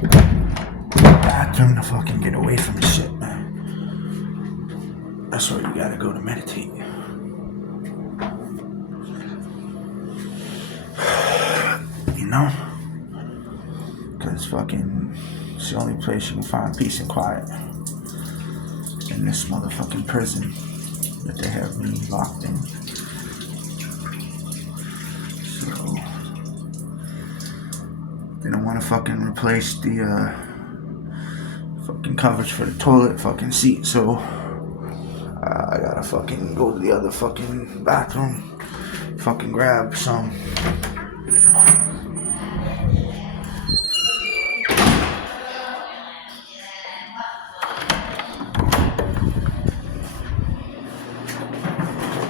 bathroom to fucking get away from the shit, man. That's where you gotta go to meditate. You know? Because fucking it's the only place you can find peace and quiet. In this motherfucking prison that they have me locked in. So they don't want to fucking replace the fucking covers for the toilet fucking seat, so I gotta fucking go to the other fucking bathroom, fucking grab some.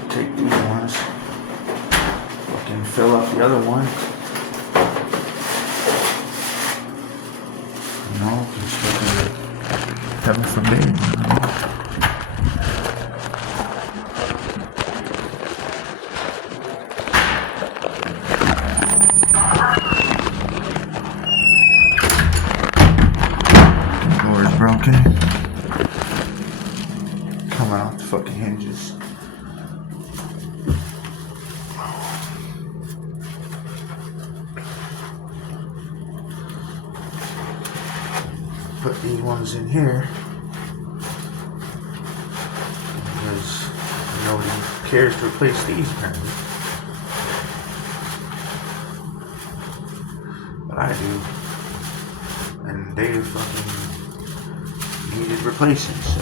Take these ones, fucking fill up the other one. You know, just fucking heaven forbid, you know. Broken. Coming off the fucking hinges. Put these ones in here because nobody cares to replace these apparently. But I do. And they fucking needed replacing, so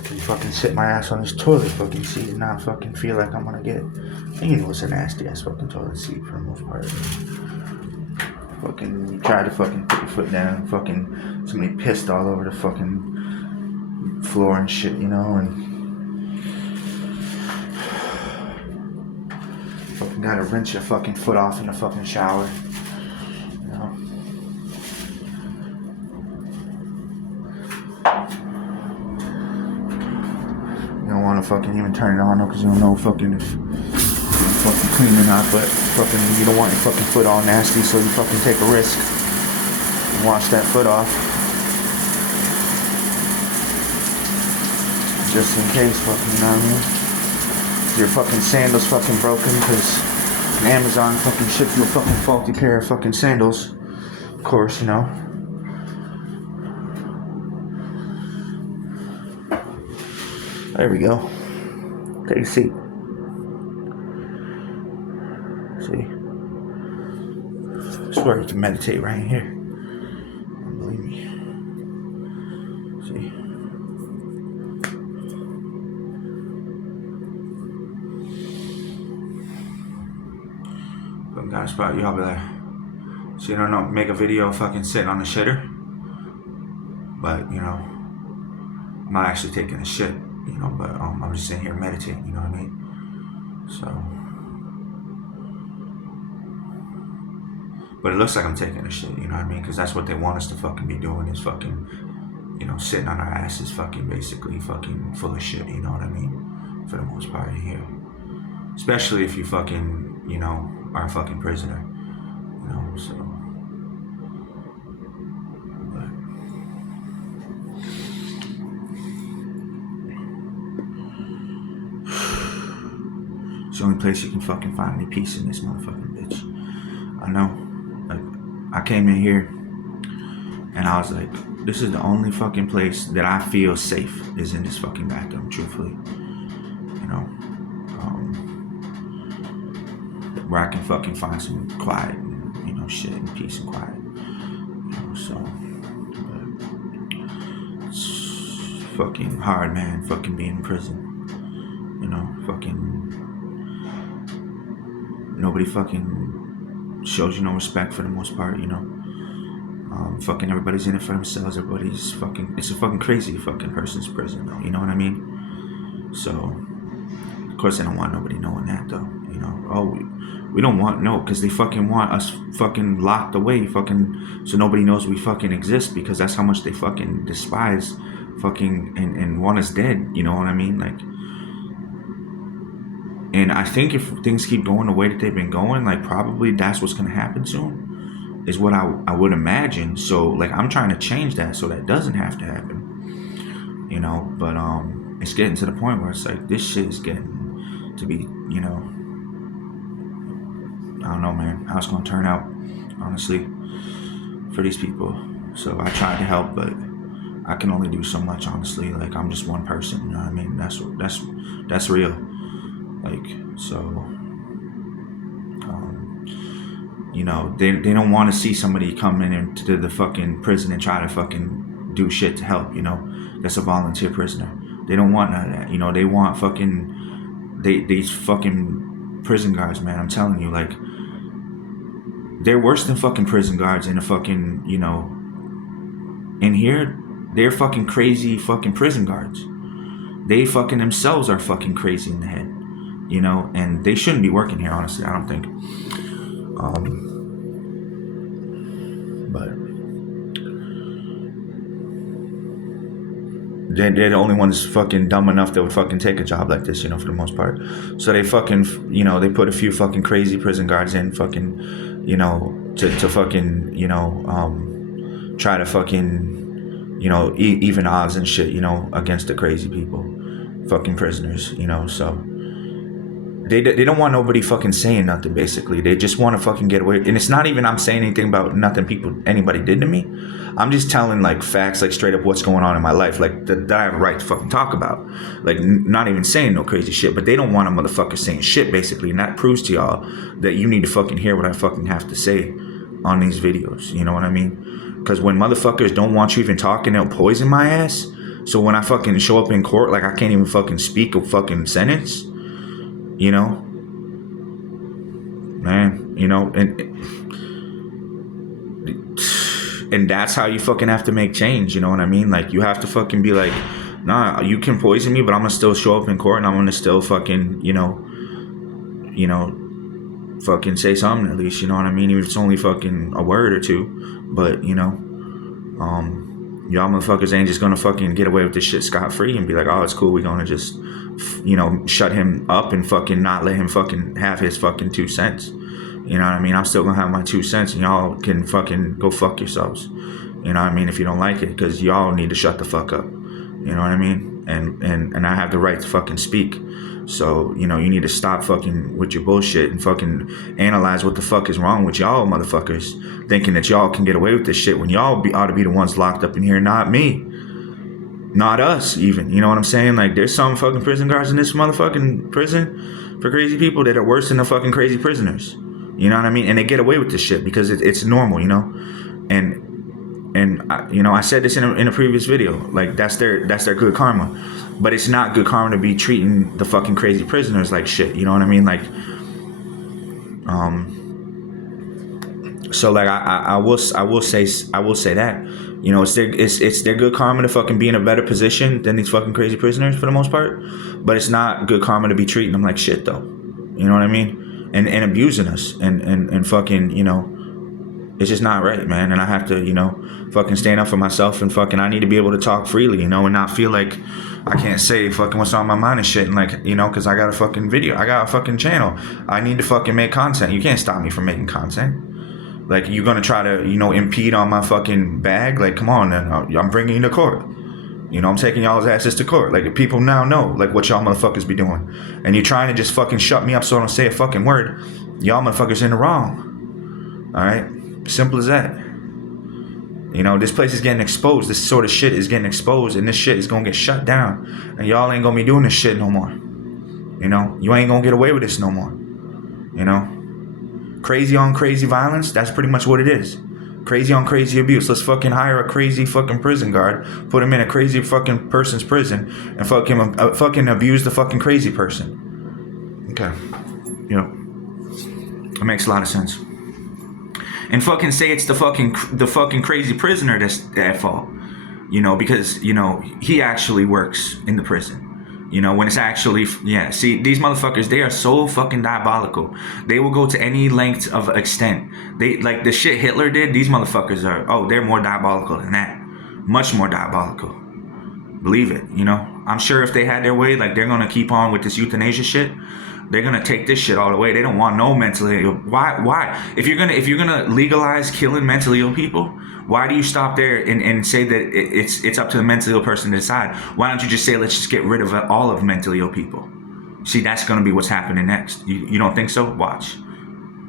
I can fucking sit my ass on this toilet fucking seat and not fucking feel like I'm gonna get. And you know it's a nasty ass fucking toilet seat for the most part. Fucking you try to fucking put your foot down, fucking somebody pissed all over the fucking floor and shit, you know, and fucking gotta rinse your fucking foot off in the fucking shower. You don't want to fucking even turn it on because you don't know fucking if you're fucking clean or not, but fucking you don't want your fucking foot all nasty, so you fucking take a risk and wash that foot off just in case, fucking, you know what I mean? Your fucking sandals fucking broken because Amazon fucking shipped you a fucking faulty pair of fucking sandals, of course, you know. There we go. Take a seat. See? I swear you can meditate right here. Don't believe me. See? Some guy spot you, I'll be like, so you don't make a video fucking sitting on the shitter? But, you know, I'm not actually taking a shit. You know, but I'm just sitting here meditating, you know what I mean? So, but it looks like I'm taking a shit, you know what I mean? Because that's what they want us to fucking be doing is fucking, you know, sitting on our asses fucking basically fucking full of shit, you know what I mean? For the most part here. Especially if you fucking, you know, are a fucking prisoner, you know, so. It's the only place you can fucking find any peace in this motherfucking bitch. I know. Like, I came in here and I was like, this is the only fucking place that I feel safe is in this fucking bathroom, truthfully. You know? Where I can fucking find some quiet and, you know, shit and peace and quiet. You know, so. But it's fucking hard, man, fucking being in prison. You know, fucking. Nobody fucking shows you no respect for the most part, you know. Fucking everybody's in it for themselves. Everybody's fucking. It's a fucking crazy fucking person's prison, though. You know what I mean? So, of course, I don't want nobody knowing that, though. You know, oh, we don't want because they fucking want us fucking locked away, fucking, so nobody knows we fucking exist because that's how much they fucking despise, fucking, and want us dead. You know what I mean? Like. And I think if things keep going the way that they've been going, like probably that's what's gonna happen soon. is what I would imagine. So like I'm trying to change that so that doesn't have to happen, you know. But it's getting to the point where it's like this shit is getting to be, you know, I don't know, man, how it's gonna turn out, honestly, for these people. So I tried to help, but I can only do so much, honestly. Like I'm just one person, you know what I mean? That's real. Like so, you know, they don't want to see somebody come in into the fucking prison and try to fucking do shit to help, you know. That's a volunteer prisoner. They don't want none of that, you know. They want fucking these fucking prison guards, man. I'm telling you, like they're worse than fucking prison guards in a fucking, you know, in here. They're fucking crazy fucking prison guards. They fucking themselves are fucking crazy in the head, you know, and they shouldn't be working here, honestly. I don't think. But they're the only ones fucking dumb enough that would fucking take a job like this, you know, for the most part. So they fucking, you know, they put a few fucking crazy prison guards in fucking, you know, to fucking, you know, try to fucking, you know, even odds and shit, you know, against the crazy people, fucking prisoners, you know. So they don't want nobody fucking saying nothing, basically. They just want to fucking get away. And it's not even I'm saying anything about nothing anybody did to me. I'm just telling like facts, like straight up what's going on in my life, like that I have a right to fucking talk about. Like not even saying no crazy shit, but they don't want a motherfucker saying shit, basically. And that proves to y'all that you need to fucking hear what I fucking have to say on these videos. You know what I mean? Because when motherfuckers don't want you even talking, they'll poison my ass. So when I fucking show up in court, like I can't even fucking speak a fucking sentence. You know, man, you know, and that's how you fucking have to make change. You know what I mean? Like you have to fucking be like, nah, you can poison me, but I'm gonna still show up in court and I'm gonna still fucking, you know, fucking say something at least. You know what I mean? Even if it's only fucking a word or two, but you know, y'all motherfuckers ain't just gonna fucking get away with this shit scot-free and be like, oh, it's cool, we're gonna just, you know, shut him up and fucking not let him fucking have his fucking 2 cents. You know what I mean? I'm still gonna have my 2 cents and y'all can fucking go fuck yourselves. You know what I mean? If you don't like it, because y'all need to shut the fuck up. You know what I mean? And I have the right to fucking speak. So, you know, you need to stop fucking with your bullshit and fucking analyze what the fuck is wrong with y'all motherfuckers, thinking that y'all can get away with this shit when y'all ought to be the ones locked up in here, not me. Not us, even. You know what I'm saying? Like, there's some fucking prison guards in this motherfucking prison for crazy people that are worse than the fucking crazy prisoners. You know what I mean? And they get away with this shit because it's normal, you know? And I, you know, I said this in a previous video. Like, that's their good karma. But it's not good karma to be treating the fucking crazy prisoners like shit. You know what I mean? Like, so like I will say that, you know, it's their good karma to fucking be in a better position than these fucking crazy prisoners for the most part. But it's not good karma to be treating them like shit though. You know what I mean? And abusing us and fucking, you know, it's just not right, man. And I have to, you know, fucking stand up for myself and fucking I need to be able to talk freely, you know, and not feel like I can't say fucking what's on my mind and shit. And like, you know, because I got a fucking video, I got a fucking channel. I need to fucking make content. You can't stop me from making content. Like, you're gonna try to, you know, impede on my fucking bag? Like, come on, then. I'm bringing you to court. You know, I'm taking y'all's asses to court. Like, people now know, like, what y'all motherfuckers be doing. And you're trying to just fucking shut me up so I don't say a fucking word. Y'all motherfuckers in the wrong. Alright? Simple as that. You know, this place is getting exposed. This sort of shit is getting exposed. And this shit is gonna get shut down. And y'all ain't gonna be doing this shit no more. You know? You ain't gonna get away with this no more. You know? Crazy on crazy violence, that's pretty much what it is. Crazy on crazy abuse. Let's fucking hire a crazy fucking prison guard, put him in a crazy fucking person's prison, and fucking abuse the fucking crazy person. Okay. You know, it makes a lot of sense. And fucking say it's the fucking crazy prisoner that's at fault. You know, because, you know, he actually works in the prison. You know, when it's actually, yeah, see, these motherfuckers, they are so fucking diabolical. They will go to any length of extent. They, like the shit Hitler did, these motherfuckers are, oh, they're more diabolical than that. Much more diabolical. Believe it, you know. I'm sure if they had their way, like, they're gonna keep on with this euthanasia shit. They're gonna take this shit all the way. They don't want no mentally ill. Why? If you're gonna legalize killing mentally ill people, why do you stop there and say that it's up to the mentally ill person to decide? Why don't you just say, let's just get rid of all of mentally ill people? See, that's gonna be what's happening next. You don't think so? Watch.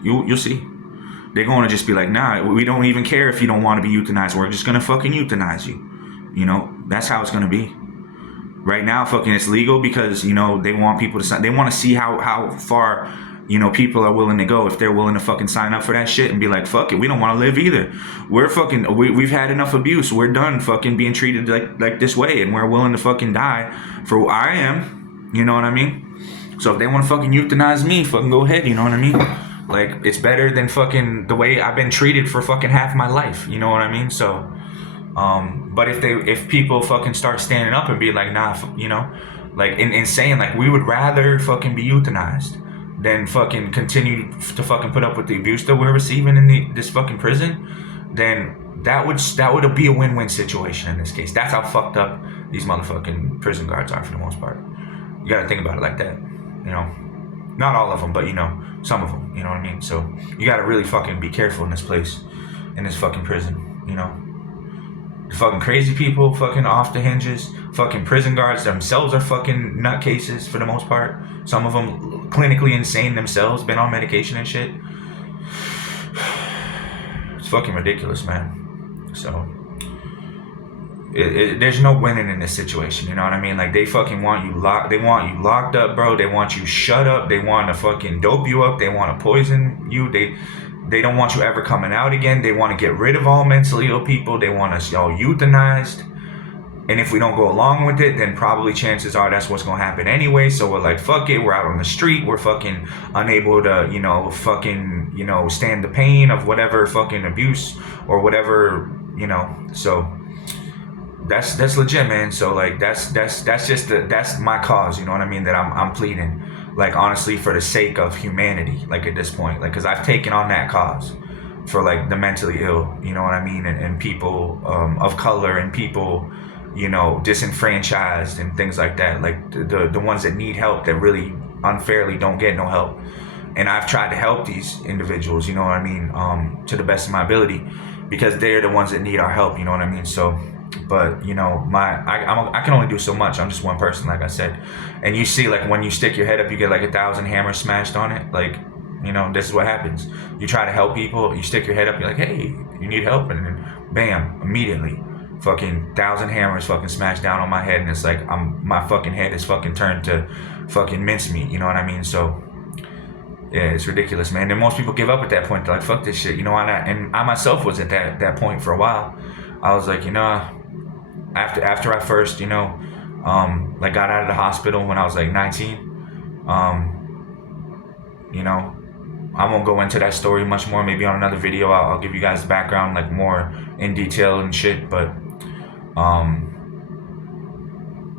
You'll see. They're going to just be like, nah, we don't even care if you don't want to be euthanized. We're just gonna fucking euthanize you. You know, that's how it's gonna be. Right now, fucking it's legal because, you know, they want people to sign. They want to see how far, you know, people are willing to go. If they're willing to fucking sign up for that shit and be like, fuck it, we don't want to live either. We're fucking, we've had enough abuse. We're done fucking being treated like this way, and we're willing to fucking die for who I am. You know what I mean? So if they want to fucking euthanize me, fucking go ahead. You know what I mean? Like, it's better than fucking the way I've been treated for fucking half my life. You know what I mean? So. But if people fucking start standing up and be like, nah, you know, like in saying like, we would rather fucking be euthanized than fucking continue to fucking put up with the abuse that we're receiving in this fucking prison, then that would be a win-win situation in this case. That's how fucked up these motherfucking prison guards are for the most part. You gotta think about it like that, you know. Not all of them, but, you know, some of them, you know what I mean? So you gotta really fucking be careful in this place, in this fucking prison, you know. Fucking crazy people, fucking off the hinges. Fucking prison guards themselves are fucking nutcases for the most part. Some of them clinically insane themselves, been on medication and shit. It's fucking ridiculous, man. So there's no winning in this situation. You know what I mean? Like, they fucking want you locked. They want you locked up, bro. They want you shut up. They want to fucking dope you up. They want to poison you. They don't want you ever coming out again. They want to get rid of all mentally ill people. They want us all euthanized. And if we don't go along with it, then probably chances are that's what's going to happen anyway. So we're like, fuck it. We're out on the street. We're fucking unable to, you know, fucking, you know, stand the pain of whatever fucking abuse or whatever, you know. So that's legit, man. So like, that's my cause. You know what I mean? That I'm pleading. Like, honestly, for the sake of humanity, like, at this point, like, because I've taken on that cause for, like, the mentally ill, you know what I mean, and people of color, and people, you know, disenfranchised and things like that, like the ones that need help that really unfairly don't get no help. And I've tried to help these individuals, you know what I mean, to the best of my ability, because they're the ones that need our help, you know what I mean. So, but, you know, I can only do so much. I'm just one person, like I said. And you see, like, when you stick your head up, you get like 1,000 hammers smashed on it. Like, you know, this is what happens. You try to help people, you stick your head up, you're like, hey, you need help, and then bam, immediately fucking 1,000 hammers fucking smashed down on my head, and it's like my fucking head is fucking turned to fucking mincemeat, you know what I mean? So yeah, it's ridiculous, man. And most people give up at that point. They're like, fuck this shit, you know. And I myself was at that point for a while. I was like, you know, after I first, you know, like, got out of the hospital when I was like 19, you know, I won't go into that story much more. Maybe on another video I'll give you guys the background, like, more in detail and shit. But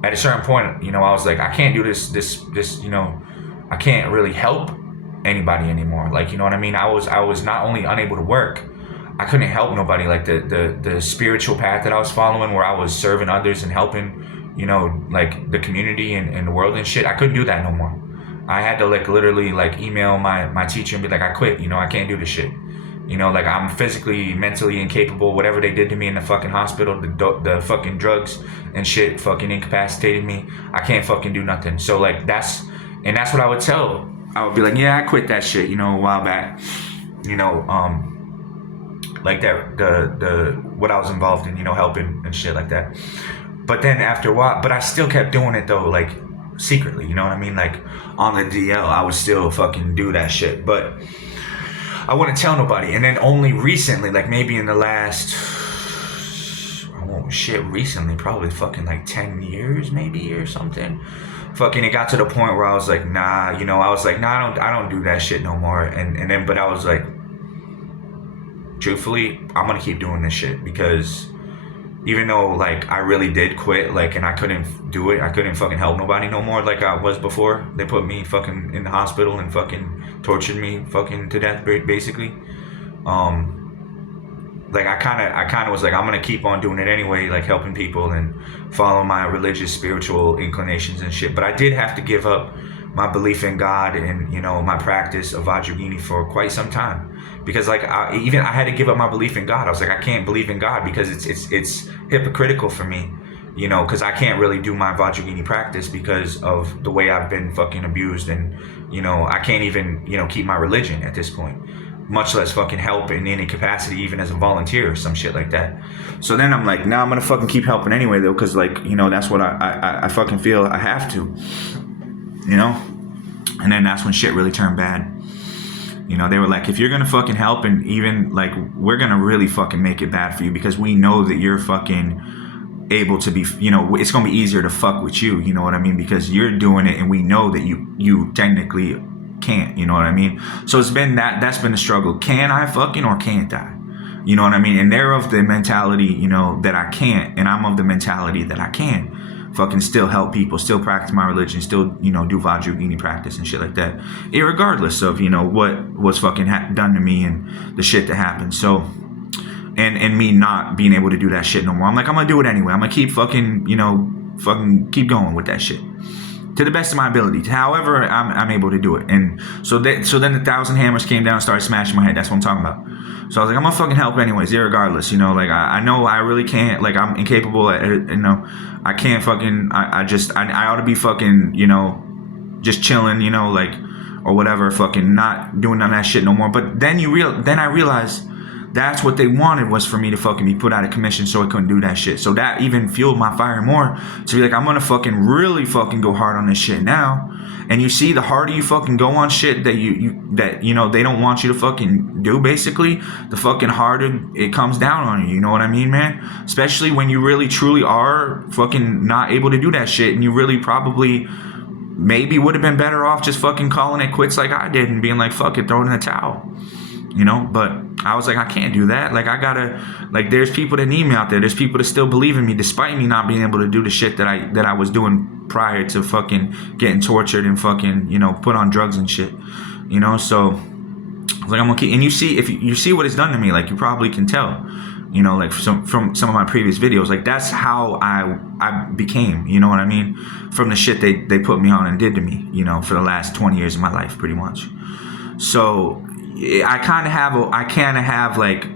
at a certain point, you know, I was like, I can't do this, you know, I can't really help anybody anymore. Like, you know what I mean? I was not only unable to work, I couldn't help nobody. Like, the spiritual path that I was following, where I was serving others and helping, you know, like, the community and the world and shit, I couldn't do that no more. I had to, like, literally, like, email my teacher and be like, I quit, you know, I can't do this shit. You know, like, I'm physically, mentally incapable. Whatever they did to me in the fucking hospital, the fucking drugs and shit fucking incapacitated me. I can't fucking do nothing. So, like, that's what I would tell. I would be like, yeah, I quit that shit, you know, a while back. You know, like, that, the what I was involved in, you know, helping and shit like that. But then after a while, but I still kept doing it though, like, secretly, you know what I mean? Like, on the DL, I would still fucking do that shit, but I wouldn't tell nobody. And then only recently, like, maybe in the last, recently, probably fucking like 10 years maybe or something, fucking it got to the point where I was like, nah, you know, I was like, nah, I don't do that shit no more. And then, but I was like, truthfully, I'm gonna keep doing this shit, because even though, like, I really did quit, like, and I couldn't do it, I couldn't fucking help nobody no more like I was before. They put me fucking in the hospital and fucking tortured me fucking to death, basically. Like, I kind of was like, I'm gonna keep on doing it anyway, like, helping people and follow my religious, spiritual inclinations and shit. But I did have to give up my belief in God and, you know, my practice of Vajrayogini for quite some time. Because like I had to give up my belief in God. I was like, I can't believe in God because it's hypocritical for me, you know, because I can't really do my Vajrayogini practice because of the way I've been fucking abused, and, you know, I can't even, you know, keep my religion at this point, much less fucking help in any capacity, even as a volunteer or some shit like that. So then I'm like, nah, I'm gonna fucking keep helping anyway though, because like, you know, that's what I fucking feel I have to, you know. And then that's when shit really turned bad. You know, they were like, if you're gonna fucking help, and even like, we're gonna really fucking make it bad for you because we know that you're fucking able to be, you know, it's gonna be easier to fuck with you, you know what I mean, because you're doing it and we know that you technically can't, you know what I mean. So it's been that's been the struggle. Can I fucking, or can't I? You know what I mean. And they're of the mentality, you know, that I can't, and I'm of the mentality that I can fucking still help people, still practice my religion, still, you know, do Vajrayogini practice and shit like that, irregardless of, you know, what was fucking done to me and the shit that happened. So, and me not being able to do that shit no more. I'm like, I'm gonna do it anyway. I'm gonna keep fucking, you know, fucking keep going with that shit to the best of my ability. However, I'm able to do it. And so then the 1,000 hammers came down and started smashing my head. That's what I'm talking about. So I was like, I'm gonna fucking help anyways, irregardless, you know. Like I know I really can't. Like I'm incapable. You know, I can't fucking. I ought to be fucking, you know, just chilling, you know, like, or whatever, fucking not doing none of that shit no more. But then I realized that's what they wanted, was for me to fucking be put out of commission so I couldn't do that shit. So that even fueled my fire more to be like, I'm gonna fucking really fucking go hard on this shit now. And you see, the harder you fucking go on shit that you know they don't want you to fucking do, basically, the fucking harder it comes down on you. You know what I mean, man? Especially when you really truly are fucking not able to do that shit, and you really probably maybe would have been better off just fucking calling it quits like I did and being like, fuck it, throw it in the towel. You know, but I was like, I can't do that. Like, I gotta, like, there's people that need me out there. There's people that still believe in me despite me not being able to do the shit that I was doing prior to fucking getting tortured and fucking, you know, put on drugs and shit. You know, so I was like, I'm gonna keep. And you see, if you see what it's done to me, like, you probably can tell. You know, like from some of my previous videos, like that's how I became. You know what I mean? From the shit they put me on and did to me. You know, for the last 20 years of my life, pretty much. So I kind of have like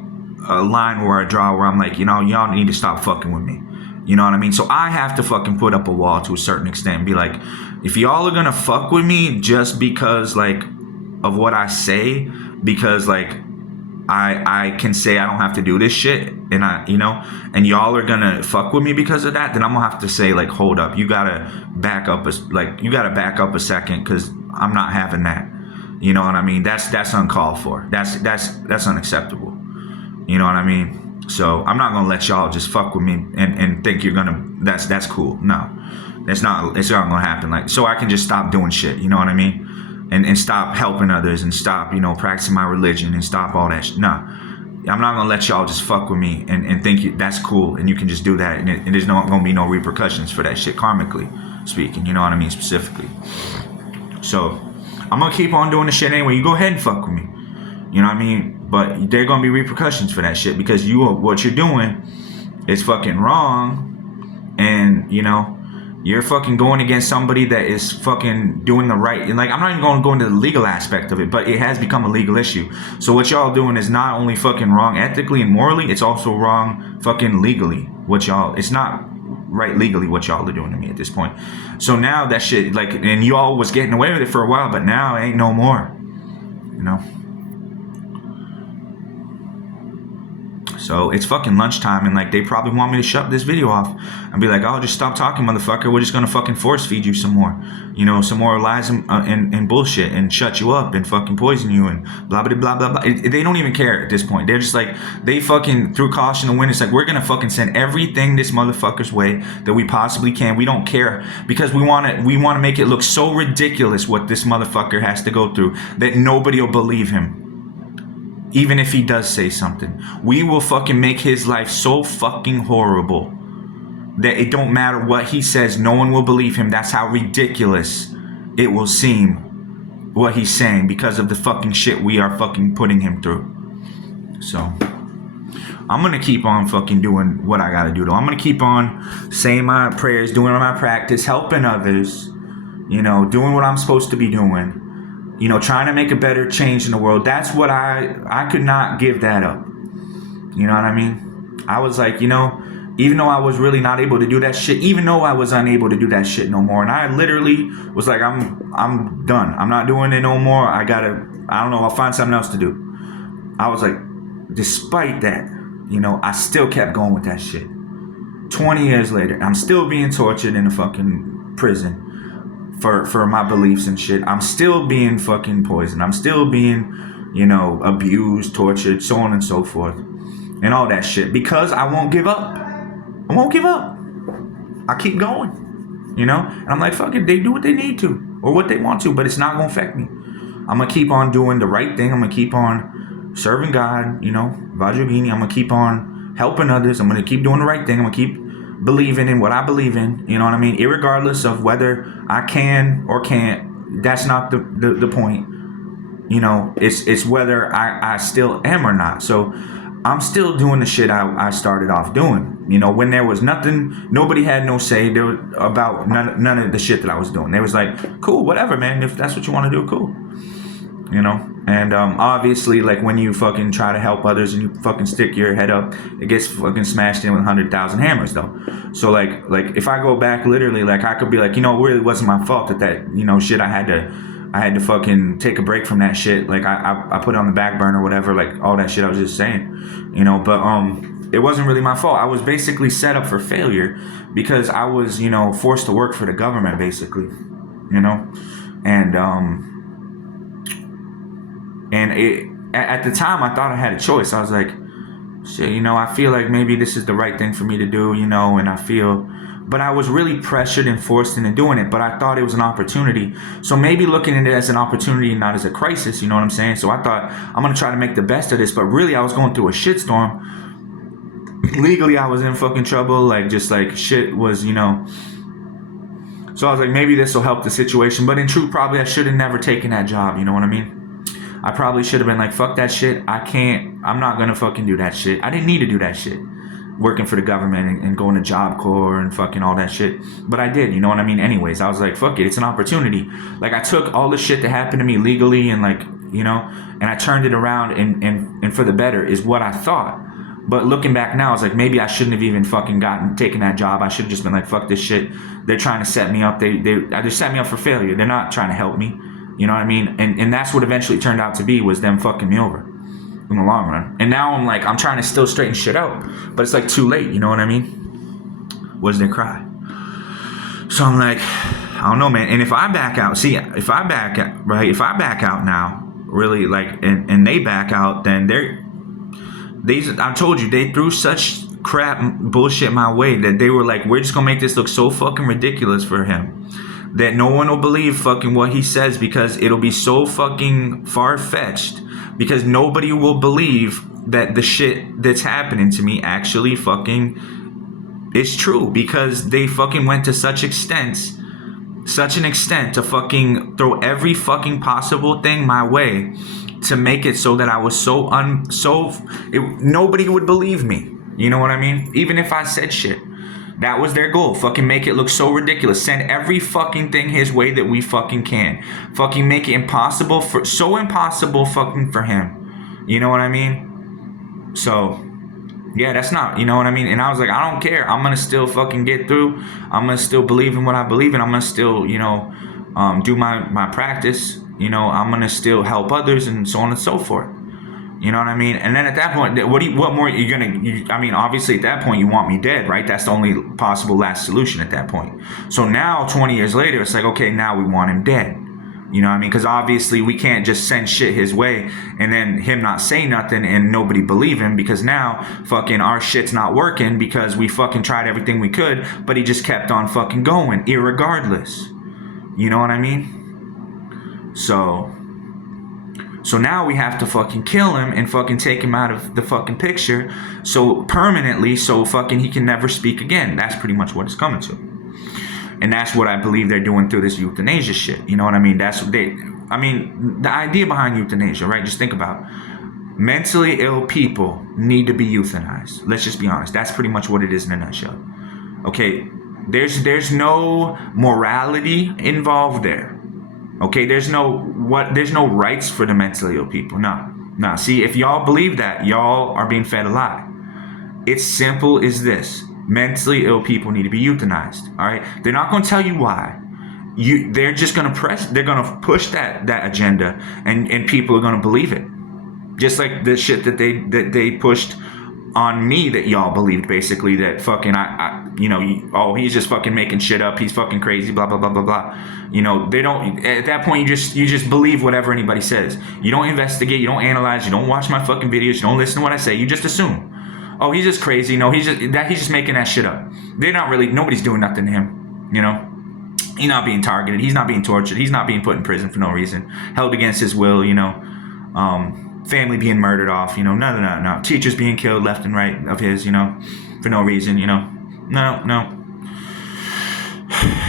a line where I draw where I'm like, you know, y'all need to stop fucking with me. You know what I mean? So I have to fucking put up a wall to a certain extent and be like, if y'all are gonna fuck with me just because like of what I say, because like I can say I don't have to do this shit, and you know, and y'all are gonna fuck with me because of that, then I'm gonna have to say like, hold up, you gotta back up a second, because I'm not having that. You know what I mean? That's uncalled for. That's unacceptable. You know what I mean? So I'm not gonna let y'all just fuck with me and think you're gonna that's cool. No, it's not gonna happen. Like, so I can just stop doing shit. You know what I mean? And stop helping others, and stop, you know, practicing my religion, and stop all that shit. Nah, I'm not gonna let y'all just fuck with me and think that's cool and you can just do that, and there's not gonna be no repercussions for that shit, karmically speaking. You know what I mean? Specifically. So I'm gonna keep on doing the shit anyway. You go ahead and fuck with me. You know what I mean? But there are gonna be repercussions for that shit, because what you're doing is fucking wrong, and you know, you're fucking going against somebody that is fucking doing the right. And like, I'm not even gonna go into the legal aspect of it, but it has become a legal issue. So what y'all doing is not only fucking wrong ethically and morally, it's also wrong fucking legally. It's not right legally what y'all are doing to me at this point. So now that shit, like, and y'all was getting away with it for a while, but now it ain't no more. You know? So it's fucking lunchtime, and like, they probably want me to shut this video off and be like, oh, just stop talking, motherfucker. We're just gonna fucking force feed you some more, you know, some more lies and bullshit, and shut you up and fucking poison you and blah blah blah blah blah. They don't even care at this point. They're just like, they fucking threw caution to the wind. It's like, we're gonna fucking send everything this motherfucker's way that we possibly can. We don't care, because we want to make it look so ridiculous what this motherfucker has to go through that nobody will believe him. Even if he does say something, we will fucking make his life so fucking horrible that it don't matter what he says, no one will believe him. That's how ridiculous it will seem what he's saying, because of the fucking shit we are fucking putting him through. So I'm gonna keep on fucking doing what I gotta do though. I'm gonna keep on saying my prayers, doing my practice, helping others, you know, doing what I'm supposed to be doing, you know, trying to make a better change in the world. That's what I could not give that up. You know what I mean? I was like, you know, even though I was really not able to do that shit, even though I was unable to do that shit no more, and I literally was like, I'm done. I'm not doing it no more. I don't know, I'll find something else to do. I was like, despite that, you know, I still kept going with that shit. 20 years later, I'm still being tortured in a fucking prison for my beliefs and shit. I'm still being fucking poisoned. I'm still being, you know, abused, tortured, so on and so forth. And all that shit. Because I won't give up. I won't give up. I keep going. You know? And I'm like, fuck it, they do what they need to. Or what they want to, but it's not gonna affect me. I'm gonna keep on doing the right thing. I'm gonna keep on serving God, you know, Vajragini. I'm gonna keep on helping others. I'm gonna keep doing the right thing. I'm gonna keep believing in what I believe in. You know what I mean? Irregardless of whether I can or can't. That's not the point. You know, it's whether I still am or not. So I'm still doing the shit I started off doing. You know, when there was nothing, nobody had no say there about none of the shit that I was doing. They was like, cool, whatever, man. If that's what you want to do, cool. You know, and obviously, like when you fucking try to help others and you fucking stick your head up, it gets fucking smashed in with 100,000 hammers, though. So like if I go back, literally, like I could be like, you know, it really wasn't my fault that you know shit I had to fucking take a break from that shit. Like I put it on the back burner or whatever, like all that shit I was just saying, you know, but it wasn't really my fault. I was basically set up for failure because I was, you know, forced to work for the government basically, you know, and at the time I thought I had a choice. I was like, shit, you know, I feel like maybe this is the right thing for me to do, you know, and but I was really pressured and forced into doing it, but I thought it was an opportunity. So maybe looking at it as an opportunity and not as a crisis, you know what I'm saying? So I thought, I'm going to try to make the best of this, but really I was going through a shitstorm. Legally, I was in fucking trouble, like just like shit was, you know. So I was like, maybe this will help the situation, but in truth, probably I should have never taken that job, you know what I mean? I probably should have been like, fuck that shit, I'm not going to fucking do that shit. I didn't need to do that shit. Working for the government and going to Job Corps and fucking all that shit. But I did, you know what I mean? Anyways, I was like, fuck it, it's an opportunity. Like I took all the shit that happened to me legally and like, you know, and I turned it around and for the better is what I thought. But looking back now, it's like maybe I shouldn't have even fucking taken that job. I should have just been like, fuck this shit. They're trying to set me up. They set me up for failure. They're not trying to help me. You know what I mean? And that's what eventually turned out to be was them fucking me over. In the long run. And now I'm trying to still straighten shit out, but it's like too late, you know what I mean? What's their cry? So I'm like, I don't know, man. And if I back out, if I back out now, really, like, and they back out, then I told you, they threw such crap bullshit my way that they were like, we're just gonna make this look so fucking ridiculous for him that no one will believe fucking what he says because it'll be so fucking far-fetched. Because nobody will believe that the shit that's happening to me actually fucking is true. Because they fucking went to such an extent to fucking throw every fucking possible thing my way to make it so that I was nobody would believe me. You know what I mean? Even if I said shit. That was their goal. Fucking make it look so ridiculous. Send every fucking thing his way that we fucking can. Fucking make it impossible fucking for him. You know what I mean? So, yeah, that's not, you know what I mean? And I was like, I don't care. I'm going to still fucking get through. I'm going to still believe in what I believe in. I'm going to still, you know, do my practice. You know, I'm going to still help others and so on and so forth. You know what I mean? And then at that point, what more are you gonna? I mean, obviously at that point you want me dead, right? That's the only possible last solution at that point. So now, 20 years later, it's like, okay, now we want him dead. You know what I mean? Because obviously we can't just send shit his way and then him not say nothing and nobody believe him because now fucking our shit's not working because we fucking tried everything we could, but he just kept on fucking going, irregardless. You know what I mean? So now we have to fucking kill him and fucking take him out of the fucking picture so permanently so fucking he can never speak again. That's pretty much what it's coming to. And that's what I believe they're doing through this euthanasia shit. You know what I mean? The idea behind euthanasia, right? Just think about it. Mentally ill people need to be euthanized. Let's just be honest. That's pretty much what it is in a nutshell. Okay, There's no morality involved there. Okay, there's no rights for the mentally ill people. No. See, if y'all believe that, y'all are being fed a lie. It's simple as this: mentally ill people need to be euthanized. All right, they're not going to tell you why. They're just going to they're going to push that agenda, and people are going to believe it. Just like the shit that they pushed on me, that y'all believed, basically, that fucking he's just fucking making shit up, he's fucking crazy, blah blah blah blah blah. They don't, at that point, you just believe whatever anybody says. You don't investigate, you don't analyze, you don't watch my fucking videos, you don't listen to what I say, you just assume, oh, he's just crazy, he's just making that shit up. They're not really, nobody's doing nothing to him. He's not being targeted, he's not being tortured, he's not being put in prison for no reason, held against his will, family being murdered off, no. Teachers being killed left and right of his, for no reason, no.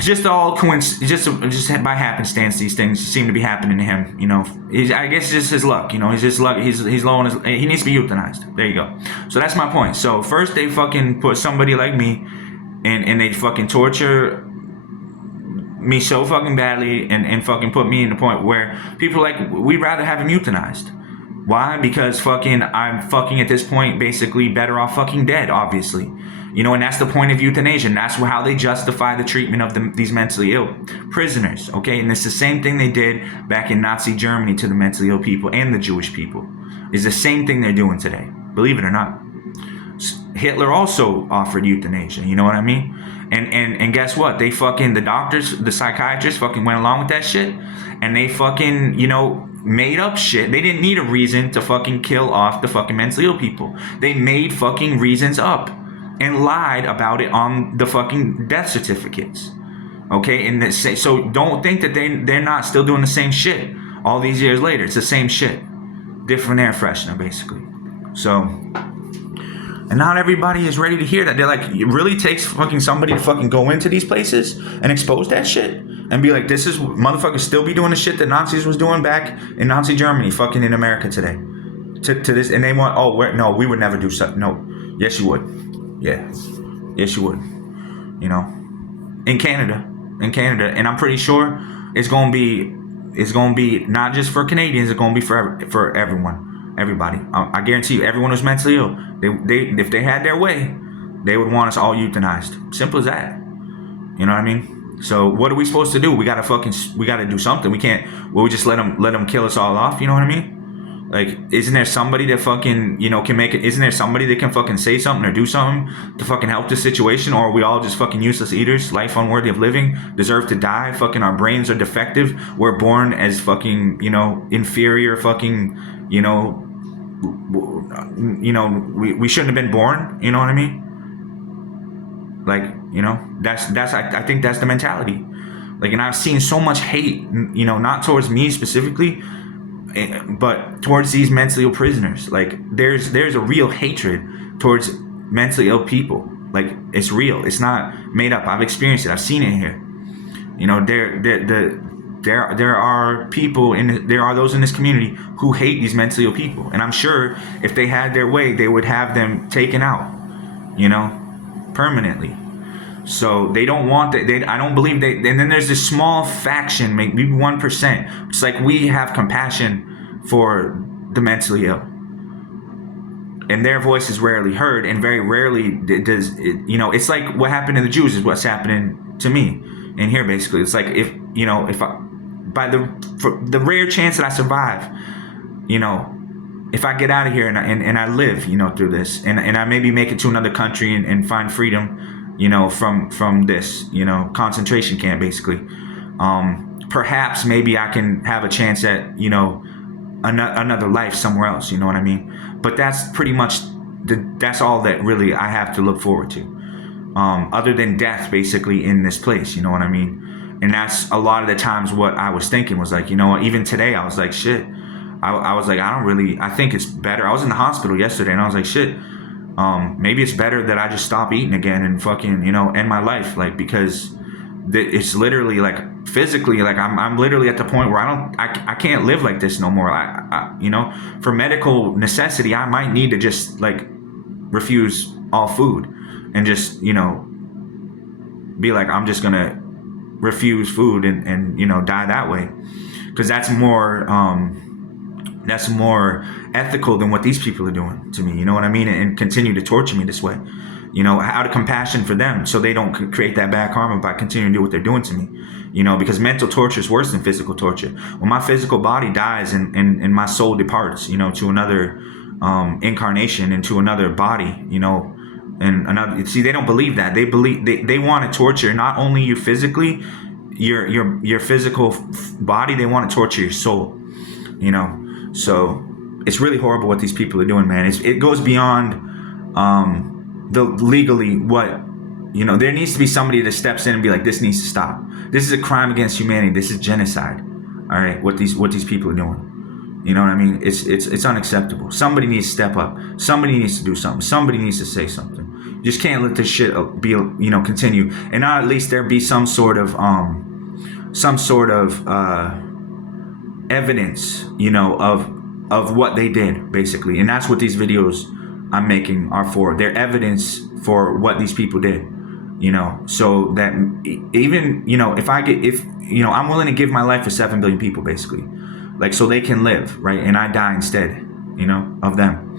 Just all coincidence, just by happenstance, these things seem to be happening to him. I guess it's just his luck. He's just luck. He's low on his. He needs to be euthanized. There you go. So that's my point. So first they fucking put somebody like me, and they fucking torture me so fucking badly, and fucking put me in the point where people are like, we'd rather have him euthanized. Why? Because fucking I'm fucking at this point basically better off fucking dead, obviously. And that's the point of euthanasia. And that's how they justify the treatment of these mentally ill prisoners. Okay, and it's the same thing they did back in Nazi Germany to the mentally ill people and the Jewish people. It's the same thing they're doing today, believe it or not. Hitler also offered euthanasia, you know what I mean? And guess what? They fucking, the doctors, the psychiatrists fucking went along with that shit, and they fucking, made up shit. They didn't need a reason to fucking kill off the fucking mentally ill people. They made fucking reasons up and lied about it on the fucking death certificates. Okay, and so don't think that they're not still doing the same shit all these years later. It's the same shit, different air freshener, basically. So, and not everybody is ready to hear that. They're like, it really takes fucking somebody to fucking go into these places and expose that shit and be like, this is, motherfuckers still be doing the shit that Nazis was doing back in Nazi Germany, fucking in America today. To this, and they want, no, we would never do something. No, yes you would. Yeah, yes you would. In Canada, and I'm pretty sure it's gonna be not just for Canadians. It's gonna be for everyone, everybody. I guarantee you, everyone who's mentally ill, they if they had their way, they would want us all euthanized. Simple as that. You know what I mean? So what are we supposed to do? We gotta do something. We can't. We just let them kill us all off. You know what I mean? Like, isn't there somebody that fucking, can make it? Isn't there somebody that can fucking say something or do something to fucking help this situation? Or are we all just fucking useless eaters, life unworthy of living, deserve to die? Fucking our brains are defective. We're born as fucking, inferior fucking, we shouldn't have been born. You know what I mean? Like, I think that's the mentality. Like, and I've seen so much hate, not towards me specifically, but towards these mentally ill prisoners. Like, there's a real hatred towards mentally ill people. Like, it's real. It's not made up. I've experienced it. I've seen it here. There are people there are those in this community who hate these mentally ill people, and I'm sure if they had their way, they would have them taken out, permanently. So they don't want that. I don't believe they. And then there's this small faction, maybe 1%. It's like, we have compassion for the mentally ill, and their voice is rarely heard, and very rarely does it. It's like what happened to the Jews is what's happening to me in here. Basically, it's like, if by the rare chance that I survive, if I get out of here and I live, through this, and I maybe make it to another country and find freedom, from this, concentration camp, basically, perhaps maybe I can have a chance at, another life somewhere else. You know what I mean? But that's pretty much that's all that really I have to look forward to, other than death, basically, in this place. You know what I mean? And that's a lot of the times what I was thinking was like, even today I was like, shit. I was like, I think it's better. I was in the hospital yesterday, and I was like, shit, maybe it's better that I just stop eating again and fucking, end my life. Like, because it's literally, like, physically, like, I'm literally at the point where I can't live like this no more. For medical necessity, I might need to just, like, refuse all food and just, be like, I'm just gonna refuse food and you know, die that way, because that's more ethical than what these people are doing to me, you know what I mean, and continue to torture me this way, you know, out of compassion for them, so they don't create that bad karma by continuing to do what they're doing to me, you know, because mental torture is worse than physical torture. When my physical body dies and my soul departs, you know, to another incarnation, into another body, you know, and another, see, they don't believe that. They believe they want to torture not only you physically, your physical body, they want to torture your soul, you know. So it's really horrible what these people are doing, man. It goes beyond the legally what, you know, there needs to be somebody that steps in and be like, this needs to stop. This is a crime against humanity. This is genocide. All right, what these people are doing. You know what I mean? It's unacceptable. Somebody needs to step up. Somebody needs to do something. Somebody needs to say something. You just can't let this shit be, you know, continue. And now at least there be some sort of evidence, you know, of what they did, basically. And that's what these videos I'm making are for. They're evidence for what these people did, you know, so that even, you know, if you know, I'm willing to give my life for 7 billion people, basically, like, so they can live, right, and I die instead, you know, of them.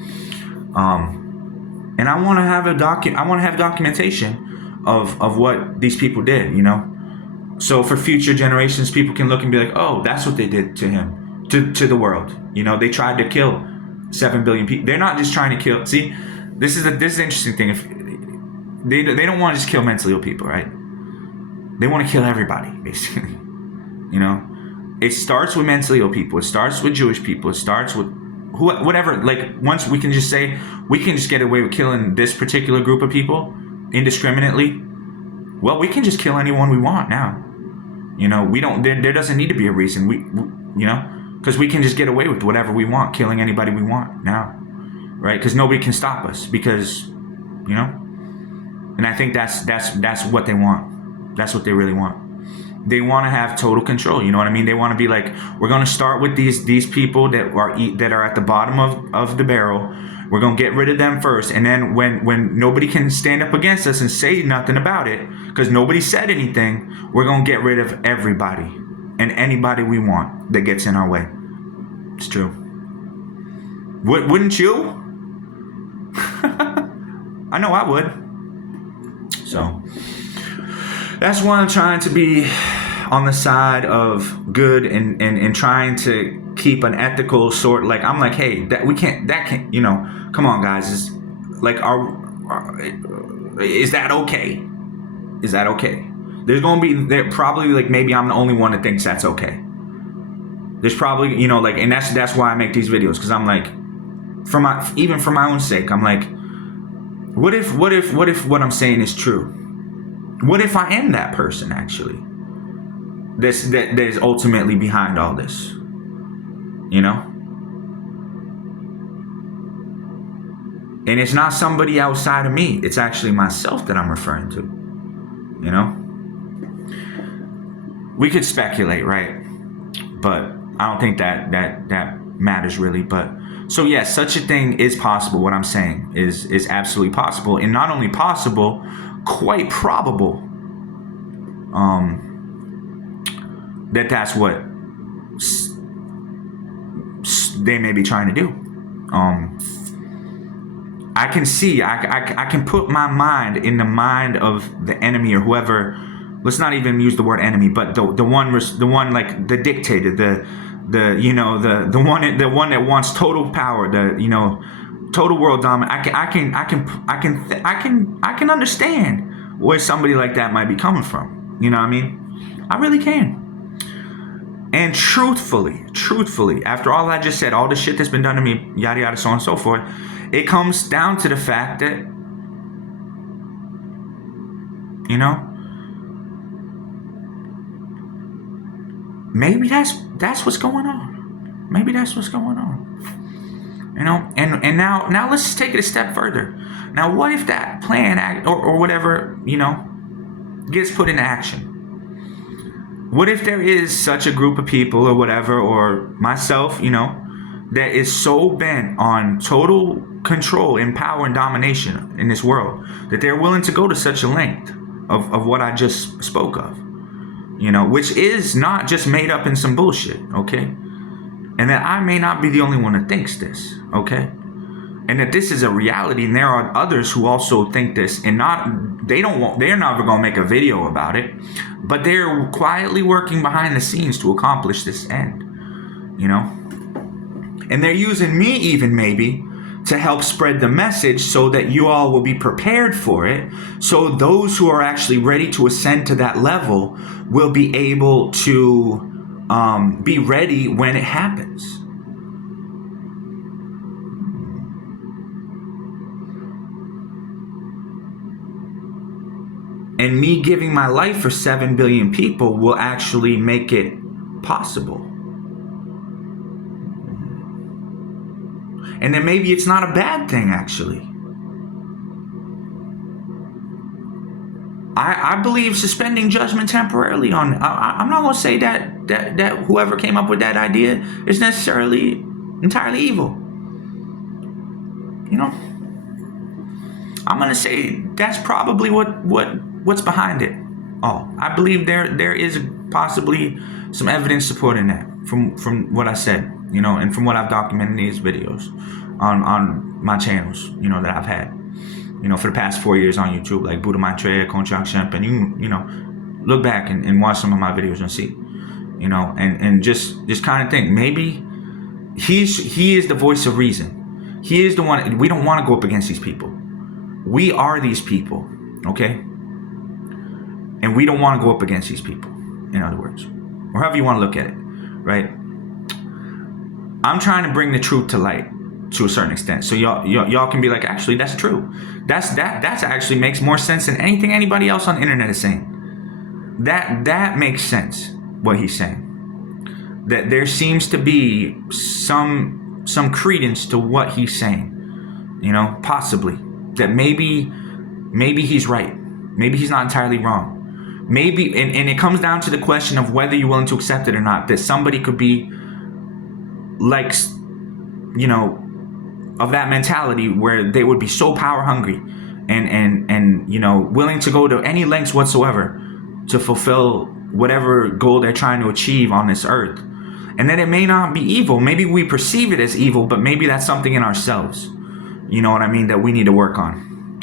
And I want to have documentation of what these people did, you know, so for future generations, people can look and be like, oh, that's what they did to him, to the world. You know, they tried to kill 7 billion people. They're not just trying to kill. See, this is an interesting thing. If they don't want to just kill mentally ill people, right? They want to kill everybody, basically. You know, it starts with mentally ill people. It starts with Jewish people. It starts with whatever. Like, once we can just say we can just get away with killing this particular group of people indiscriminately, well, we can just kill anyone we want now. You know, we don't. There doesn't need to be a reason. We you know, because we can just get away with whatever we want, killing anybody we want now, right? Because nobody can stop us. Because, you know, and I think that's what they want. That's what they really want. They want to have total control. You know what I mean? They want to be like, we're going to start with these people that are at the bottom of the barrel. We're going to get rid of them first. And then when nobody can stand up against us and say nothing about it, because nobody said anything, we're going to get rid of everybody and anybody we want that gets in our way. It's true. Wouldn't you? I know I would. So that's why I'm trying to be on the side of good and trying to keep an ethical sort. Like, I'm like, hey, that can't, you know, come on, guys. Is like, is that okay? Is that okay? There probably, like, maybe I'm the only one that thinks that's okay. There's probably, you know, like, and that's why I make these videos, because I'm like, even for my own sake, I'm like, what if what I'm saying is true? What if I am that person, actually, that is ultimately behind all this? You know? And it's not somebody outside of me. It's actually myself that I'm referring to. You know? We could speculate, right? But I don't think that matters really. But so yes, such a thing is possible. What I'm saying is absolutely possible, and not only possible, quite probable. That's what they may be trying to do. I can see, I can put my mind in the mind of the enemy or whoever. Let's not even use the word enemy, but the one like the dictator, the one that wants total power, total world dominance. I can understand where somebody like that might be coming from. You know what I mean? I really can. And truthfully, after all I just said, all the shit that's been done to me, yada yada, so on and so forth, it comes down to the fact that, you know, maybe that's what's going on. Maybe that's what's going on. You know, and now let's take it a step further. Now, what if that plan or whatever, you know, gets put into action? What if there is such a group of people or whatever, or myself, you know, that is so bent on total control and power and domination in this world that they're willing to go to such a length of what I just spoke of, which is not just made up in some bullshit, okay? And that I may not be the only one that thinks this, okay? And that this is a reality, and there are others who also think this, and they're never gonna make a video about it, but they're quietly working behind the scenes to accomplish this end, And they're using me even maybe to help spread the message so that you all will be prepared for it. So those who are actually ready to ascend to that level will be able to be ready when it happens. And me giving my life for 7 billion people will actually make it possible. And then maybe it's not a bad thing, actually. I believe suspending judgment temporarily on. I'm not going to say that whoever came up with that idea is necessarily entirely evil. I'm going to say that's probably what's behind it. I believe there is possibly some evidence supporting that from what I said, and from what I've documented in these videos on my channels, that I've had, for the past 4 years on YouTube, like Buddha Maitreya, Konchok, Shenphen. You look back and watch some of my videos and see, and just kind of think maybe he is the voice of reason. He is the one. We don't want to go up against these people. We are these people, okay? And we don't want to go up against these people, in other words, or however you want to look at it, right? I'm trying to bring the truth to light to a certain extent, so y'all can be like, actually, that's true. That actually makes more sense than anything anybody else on the internet is saying. That makes sense, what he's saying. That there seems to be some credence to what he's saying, possibly. That maybe he's right. Maybe he's not entirely wrong. Maybe, and it comes down to the question of whether you're willing to accept it or not. That somebody could be like, of that mentality where they would be so power hungry and willing to go to any lengths whatsoever to fulfill whatever goal they're trying to achieve on this earth. And then it may not be evil. Maybe we perceive it as evil, but maybe that's something in ourselves. You know what I mean? That we need to work on.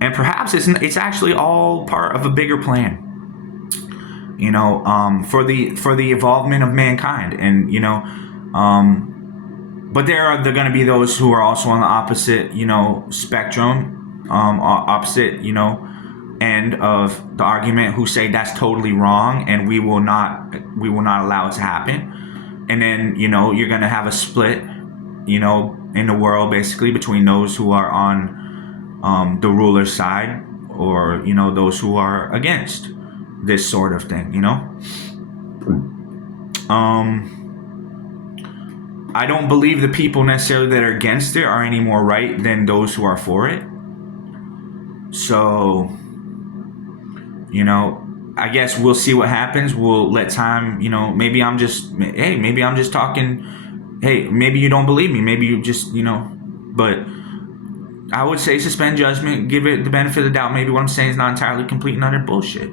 And perhaps it's actually all part of a bigger plan. For the evolvement of mankind. And but there are going to be those who are also on the opposite, spectrum, opposite, end of the argument, who say that's totally wrong and we will not allow it to happen. And then, you're going to have a split, in the world, basically, between those who are on the ruler's side, or those who are against this sort of thing. I don't believe the people necessarily that are against it are any more right than those who are for it. So I guess we'll see what happens. We'll let time, maybe I'm just talking. Hey, maybe you don't believe me. Maybe you just, but I would say suspend judgment, give it the benefit of the doubt. Maybe what I'm saying is not entirely complete and utter bullshit,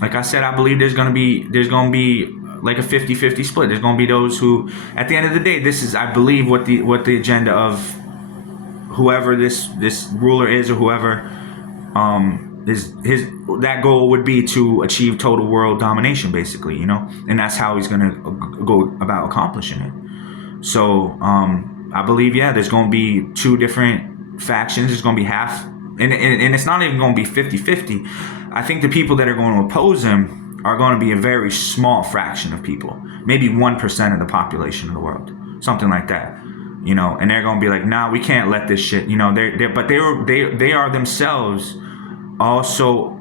Like I said, I believe there's going to be like a 50-50 split. There's going to be those who, at the end of the day, this is, I believe, what the agenda of whoever this ruler is, or whoever that goal would be, to achieve total world domination, basically, and that's how he's going to go about accomplishing it. So I believe, there's going to be two different factions. There's going to be half, and it's not even going to be 50-50. I think the people that are going to oppose him are going to be a very small fraction of people, maybe 1% of the population of the world, something like that, and they're going to be like, nah, we can't let this shit, but they are themselves also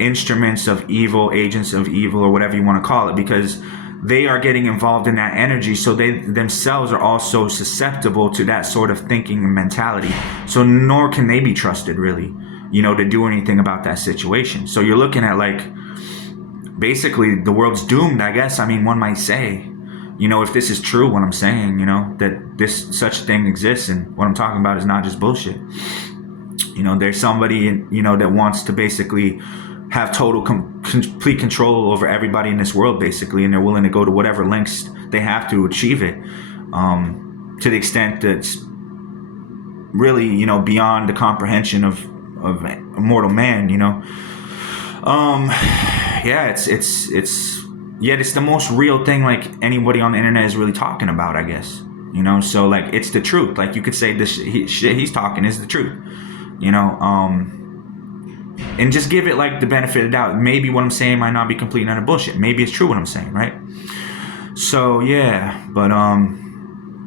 instruments of evil, agents of evil, or whatever you want to call it, because they are getting involved in that energy. So they themselves are also susceptible to that sort of thinking and mentality. So nor can they be trusted, really, to do anything about that situation. So you're looking at, like, basically the world's doomed, I guess. I mean, one might say, if this is true, what I'm saying, that such thing exists, and what I'm talking about is not just bullshit. There's somebody, that wants to basically have total complete control over everybody in this world, basically, and they're willing to go to whatever lengths they have to achieve it, to the extent that's really, beyond the comprehension of a mortal man. Yeah, it's the most real thing, like, anybody on the internet is really talking about, I guess. So, like, it's the truth. Like, you could say this shit he's talking is the truth. And just give it, like, the benefit of the doubt. Maybe what I'm saying might not be complete and utter bullshit. Maybe it's true what I'm saying, right? So yeah, but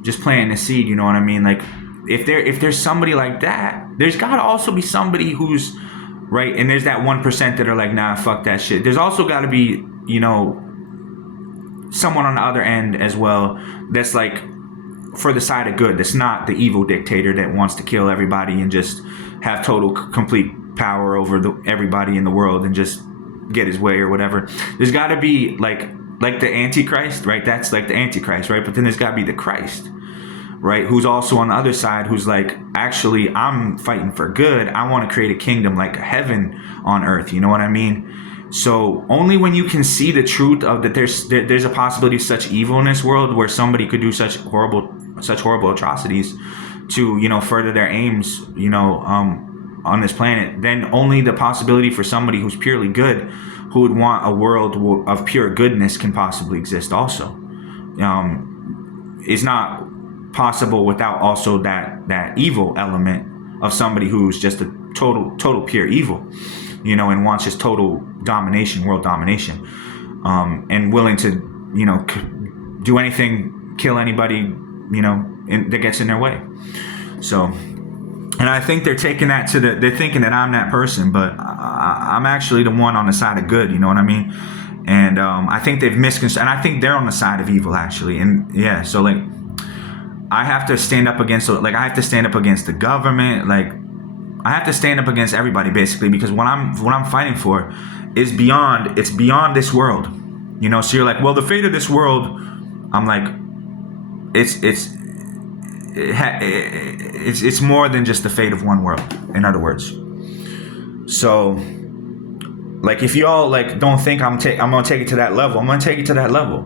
just planting the seed. You know what I mean? Like, if there's somebody like that, there's gotta also be somebody who's right. And there's that 1% that are like, nah, fuck that shit. There's also gotta be, someone on the other end as well that's like for the side of good. That's not the evil dictator that wants to kill everybody and just have total complete power over everybody in the world and just get his way or whatever. There's got to be like the antichrist, right? That's like the antichrist, right? But then there's got to be the Christ, right? Who's also on the other side, who's like, actually, I'm fighting for good. I want to create a kingdom, like a heaven on earth. You know what I mean? So only when you can see the truth of that there's a possibility of such evil in this world, where somebody could do such horrible atrocities to, further their aims, on this planet, then only the possibility for somebody who's purely good, who would want a world of pure goodness, can possibly exist also. Is not possible without also that evil element of somebody who's just a total pure evil, and wants just total domination, world domination, and willing to, do anything, kill anybody, that gets in their way. So, and I think they're taking that they're thinking that I'm that person, but I'm actually the one on the side of good, you know what I mean? And I think they've misconstrued, and I think they're on the side of evil, actually. And yeah, so like, I have to stand up against the government, like, I have to stand up against everybody, basically, because what I'm fighting for is beyond this world, So you're like, well, the fate of this world, I'm like, it's more than just the fate of one world, in other words. So, like, if y'all like don't think I'm gonna take it to that level, I'm gonna take it to that level.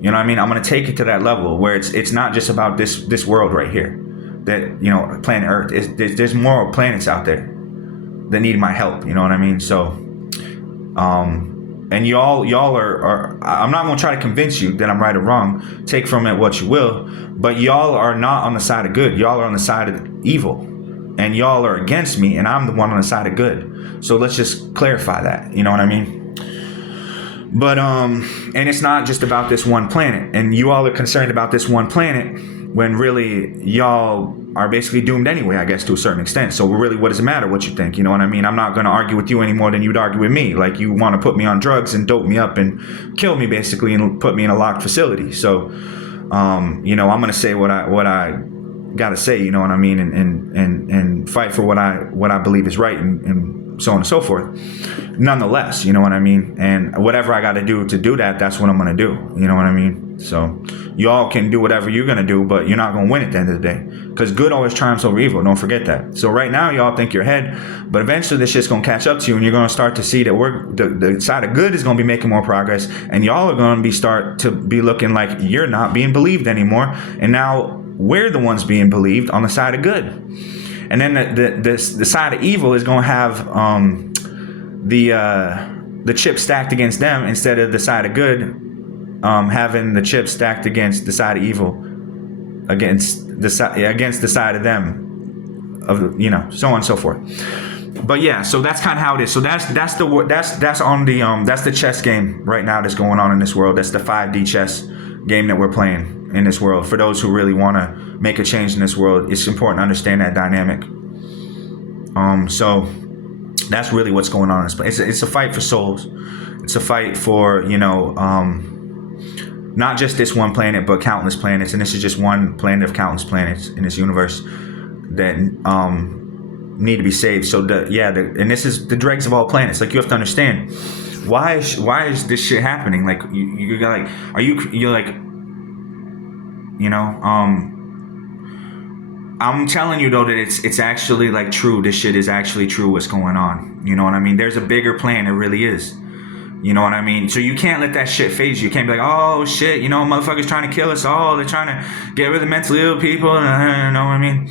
You know what I mean? I'm gonna take it to that level where it's not just about this world right here, that planet Earth. There's more planets out there that need my help. You know what I mean? So, and y'all are I'm not gonna try to convince you that I'm right or wrong. Take from it what you will, but y'all are not on the side of good. Y'all are on the side of evil, and y'all are against me, and I'm the one on the side of good. So let's just clarify that. You know what I mean? But and it's not just about this one planet, and you all are concerned about this one planet when really y'all are basically doomed anyway, I guess, to a certain extent. So really, what does it matter what you think? You know what I mean? I'm not going to argue with you any more than you'd argue with me. Like, you want to put me on drugs and dope me up and kill me, basically, and put me in a locked facility. So, I'm going to say what I got to say, you know what I mean? And fight for what I believe is right, and so on and so forth. Nonetheless, you know what I mean? And whatever I got to do that, that's what I'm going to do. You know what I mean? So y'all can do whatever you're going to do, but you're not going to win at the end of the day, because good always triumphs over evil. Don't forget that. So right now, y'all think you're ahead, but eventually this shit's going to catch up to you, and you're going to start to see that the side of good is going to be making more progress, and y'all are going to start to be looking like you're not being believed anymore. And now we're the ones being believed on the side of good. And then the side of evil is going to have the chip stacked against them, instead of the side of good having the chip stacked against the side of evil, against the side of them, of so on and so forth. But yeah, so that's kind of how it is. So that's the chess game right now that's going on in this world. That's the 5D chess game that we're playing in this world. For those who really want to make a change in this world, it's important to understand that dynamic. So that's really what's going on in this place. It's a fight for souls. It's a fight for, not just this one planet, but countless planets. And this is just one planet of countless planets in this universe that need to be saved. So and this is the dregs of all planets. Like, you have to understand, why is this shit happening? Like, you're like, I'm telling you though that it's actually like true. This shit is actually true. What's going on? You know what I mean? There's a bigger plan. It really is. You know what I mean? So you can't let that shit phase you. You can't be like, oh shit, you know, motherfuckers trying to kill us all. They're trying to get rid of the mentally ill people. You know what I mean?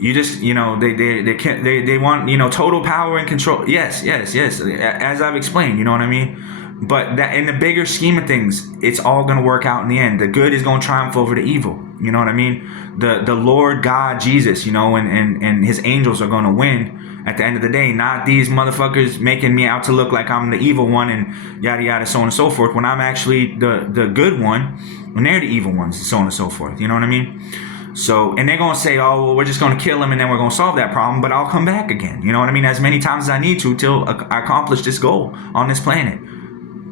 You just, you know, they want, you know, total power and control. Yes. As I've explained, you know what I mean? But that in the bigger scheme of things, it's all gonna work out in the end. The good is gonna triumph over the evil. You know what I mean? The Lord God Jesus, you know, and his angels are gonna win at the end of the day. Not these motherfuckers making me out to look like I'm the evil one and yada yada, so on and so forth, when I'm actually the good one, when they're the evil ones, so on and so forth. You know what I mean? So, and they're going to say, oh, well, we're just going to kill him and then we're going to solve that problem, but I'll come back again. You know what I mean? As many times as I need to till I accomplish this goal on this planet.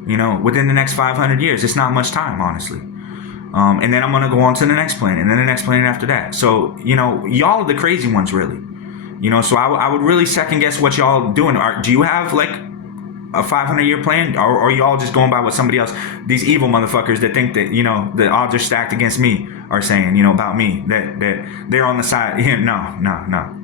You know, within the next 500 years. It's not much time, honestly. And then I'm going to go on to the next planet and then the next planet after that. So, you know, y'all are the crazy ones, really. You know, so I would really second guess what y'all doing. Do you have like a 500-year plan, or are you all just going by what somebody else, these evil motherfuckers that think that, you know, the odds are stacked against me, are saying, you know, about me, that they're on the side? Yeah, no.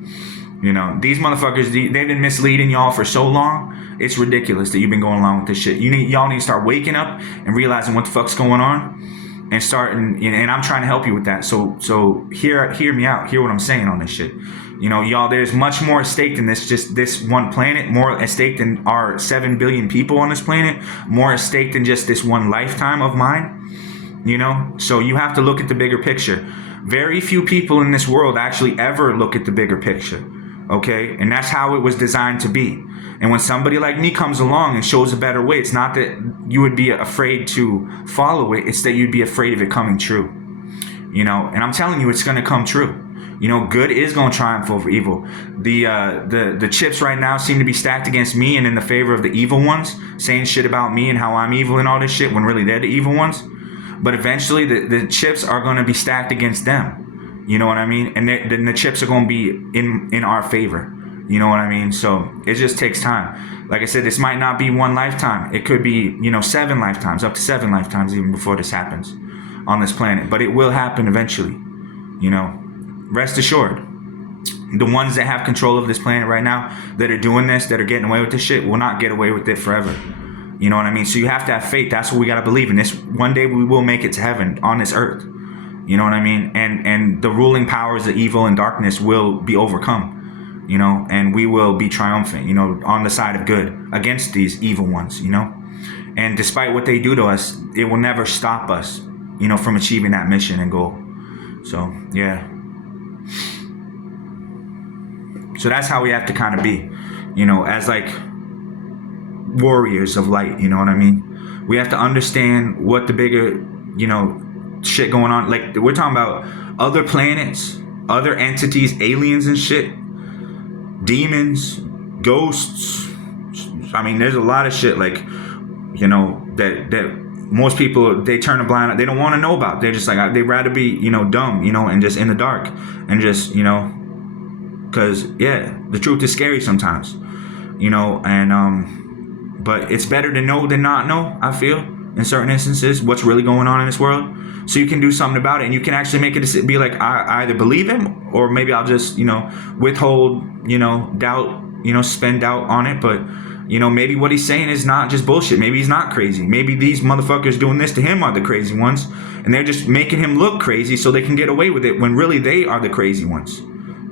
You know, these motherfuckers, they've been misleading y'all for so long. It's ridiculous that you've been going along with this shit. Y'all need to start waking up and realizing what the fuck's going on, and starting. And I'm trying to help you with that. So hear me out. Hear what I'm saying on this shit. You know, y'all, there's much more at stake than just this one planet, more at stake than our 7 billion people on this planet, more at stake than just this one lifetime of mine, you know? So you have to look at the bigger picture. Very few people in this world actually ever look at the bigger picture, okay? And that's how it was designed to be. And when somebody like me comes along and shows a better way, it's not that you would be afraid to follow it, it's that you'd be afraid of it coming true, you know? And I'm telling you, it's gonna come true. You know, good is going to triumph over evil. The chips right now seem to be stacked against me and in the favor of the evil ones, saying shit about me and how I'm evil and all this shit, when really they're the evil ones. But eventually the chips are going to be stacked against them. You know what I mean? And then the chips are going to be in our favor. You know what I mean? So it just takes time. Like I said, this might not be one lifetime. It could be, you know, 7 lifetimes, up to 7 lifetimes even before this happens on this planet. But it will happen eventually, you know. Rest assured, the ones that have control of this planet right now, that are doing this, that are getting away with this shit, will not get away with it forever. You know what I mean? So you have to have faith. That's what we got to believe in. This one day we will make it to heaven on this earth. You know what I mean? And the ruling powers of evil and darkness will be overcome, you know, and we will be triumphant, you know, on the side of good against these evil ones, you know. And despite what they do to us, it will never stop us, you know, from achieving that mission and goal. So, yeah. So that's how we have to kind of be, you know, as like warriors of light, you know what I mean? We have to understand what the bigger, you know, shit going on. Like, we're talking about other planets, other entities, aliens and shit, demons, ghosts. I mean, there's a lot of shit, like, you know, that most people, they turn a blind eye. They don't want to know about. They're just like, they'd rather be, you know, dumb, you know, and just in the dark and just, you know, because, yeah, the truth is scary sometimes, you know, and, but it's better to know than not know, I feel, in certain instances, what's really going on in this world. So you can do something about it, and you can actually make it be like, I either believe him, or maybe I'll just, you know, withhold, you know, doubt, you know, spend doubt on it. But, you know, maybe what he's saying is not just bullshit. Maybe he's not crazy. Maybe these motherfuckers doing this to him are the crazy ones, and they're just making him look crazy so they can get away with it, when really they are the crazy ones.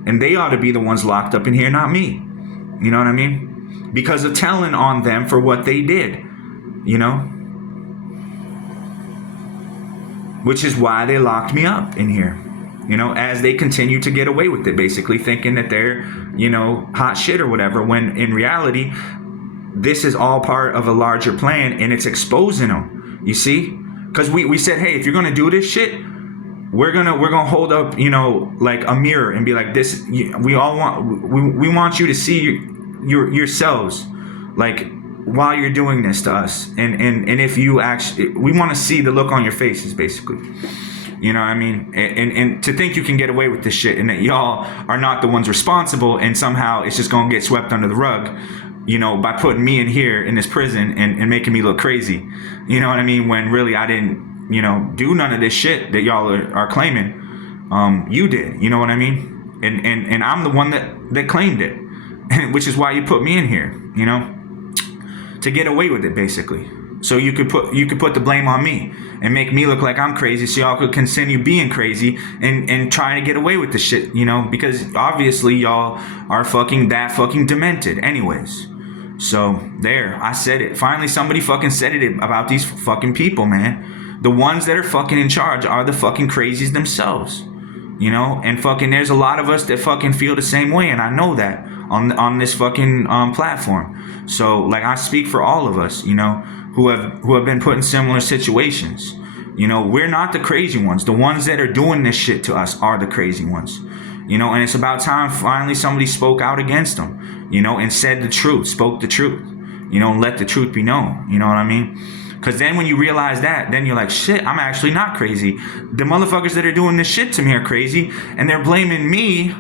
And they ought to be the ones locked up in here, not me. You know what I mean? Because of telling on them for what they did, you know? Which is why they locked me up in here, you know, as they continue to get away with it, basically thinking that they're, you know, hot shit or whatever, when in reality, this is all part of a larger plan, and it's exposing them, you see? Because we said, hey, if you're going to do this shit, we're gonna hold up, you know, like a mirror and be like, this, we want you to see yourselves, like, while you're doing this to us, and if you actually, we want to see the look on your faces, basically, you know what I mean? And to think you can get away with this shit, and that y'all are not the ones responsible, and somehow it's just gonna get swept under the rug, you know, by putting me in here in this prison and making me look crazy, you know what I mean? When really I didn't, you know, do none of this shit that y'all are claiming. You did, you know what I mean? and I'm the one that claimed it, which is why you put me in here, you know, to get away with it, basically. So you could put the blame on me and make me look like I'm crazy, so y'all could continue being crazy and trying to get away with the shit, you know, because obviously y'all are fucking demented anyways. So there, I said it. Finally, somebody fucking said it about these fucking people, man. The ones that are fucking in charge are the fucking crazies themselves, you know. And fucking, there's a lot of us that fucking feel the same way, and I know that on this fucking platform. So like, I speak for all of us, you know, who have been put in similar situations. You know, we're not the crazy ones. The ones that are doing this shit to us are the crazy ones. You know, and it's about time finally somebody spoke out against them, you know, and said the truth, spoke the truth, you know, and let the truth be known. You know what I mean? Because then when you realize that, then you're like, shit, I'm actually not crazy. The motherfuckers that are doing this shit to me are crazy, and they're blaming me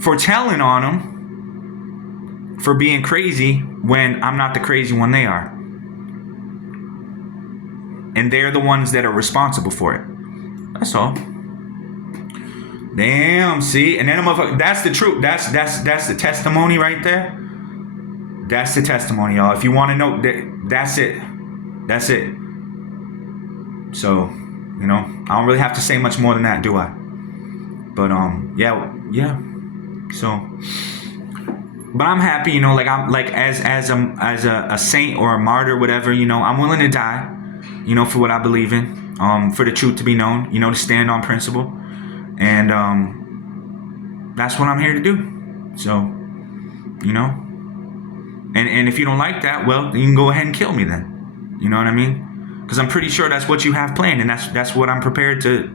for telling on them for being crazy when I'm not the crazy one, they are. And they're the ones that are responsible for it. That's all. Damn, see? And then that's the truth. That's the testimony right there. That's the testimony, y'all. If you want to know, that's it. That's it. So, you know, I don't really have to say much more than that, do I? But yeah. So, but I'm happy, you know, like I'm like as a saint or a martyr, whatever, you know, I'm willing to die, you know, for what I believe in, for the truth to be known, you know, to stand on principle. And that's what I'm here to do. So, you know, and if you don't like that, well, you can go ahead and kill me then. You know what I mean? Because I'm pretty sure that's what you have planned, and that's what I'm prepared to,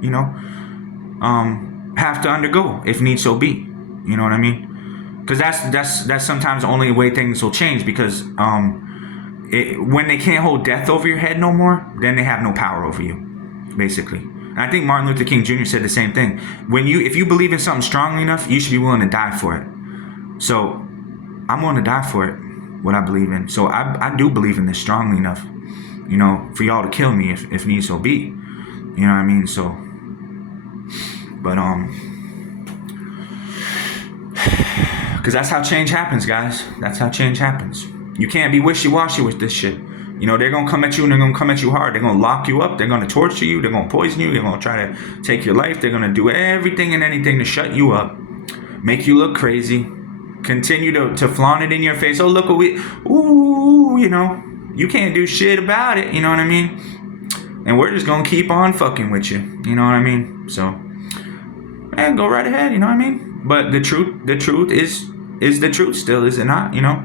you know, have to undergo if need so be. You know what I mean? Because that's sometimes the only way things will change. Because when they can't hold death over your head no more, then they have no power over you, basically. I think Martin Luther King Jr. said the same thing. If you believe in something strongly enough, you should be willing to die for it. So I'm willing to die for it, what I believe in. So I do believe in this strongly enough, you know, for y'all to kill me if need so be. You know what I mean? So, but because that's how change happens, guys. That's how change happens. You can't be wishy-washy with this shit. You know, they're going to come at you, and they're going to come at you hard. They're going to lock you up. They're going to torture you. They're going to poison you. They're going to try to take your life. They're going to do everything and anything to shut you up, make you look crazy, continue to flaunt it in your face. Oh, look what you know, you can't do shit about it. You know what I mean? And we're just going to keep on fucking with you. You know what I mean? So, man, go right ahead. You know what I mean? But the truth is the truth still, is it not? You know?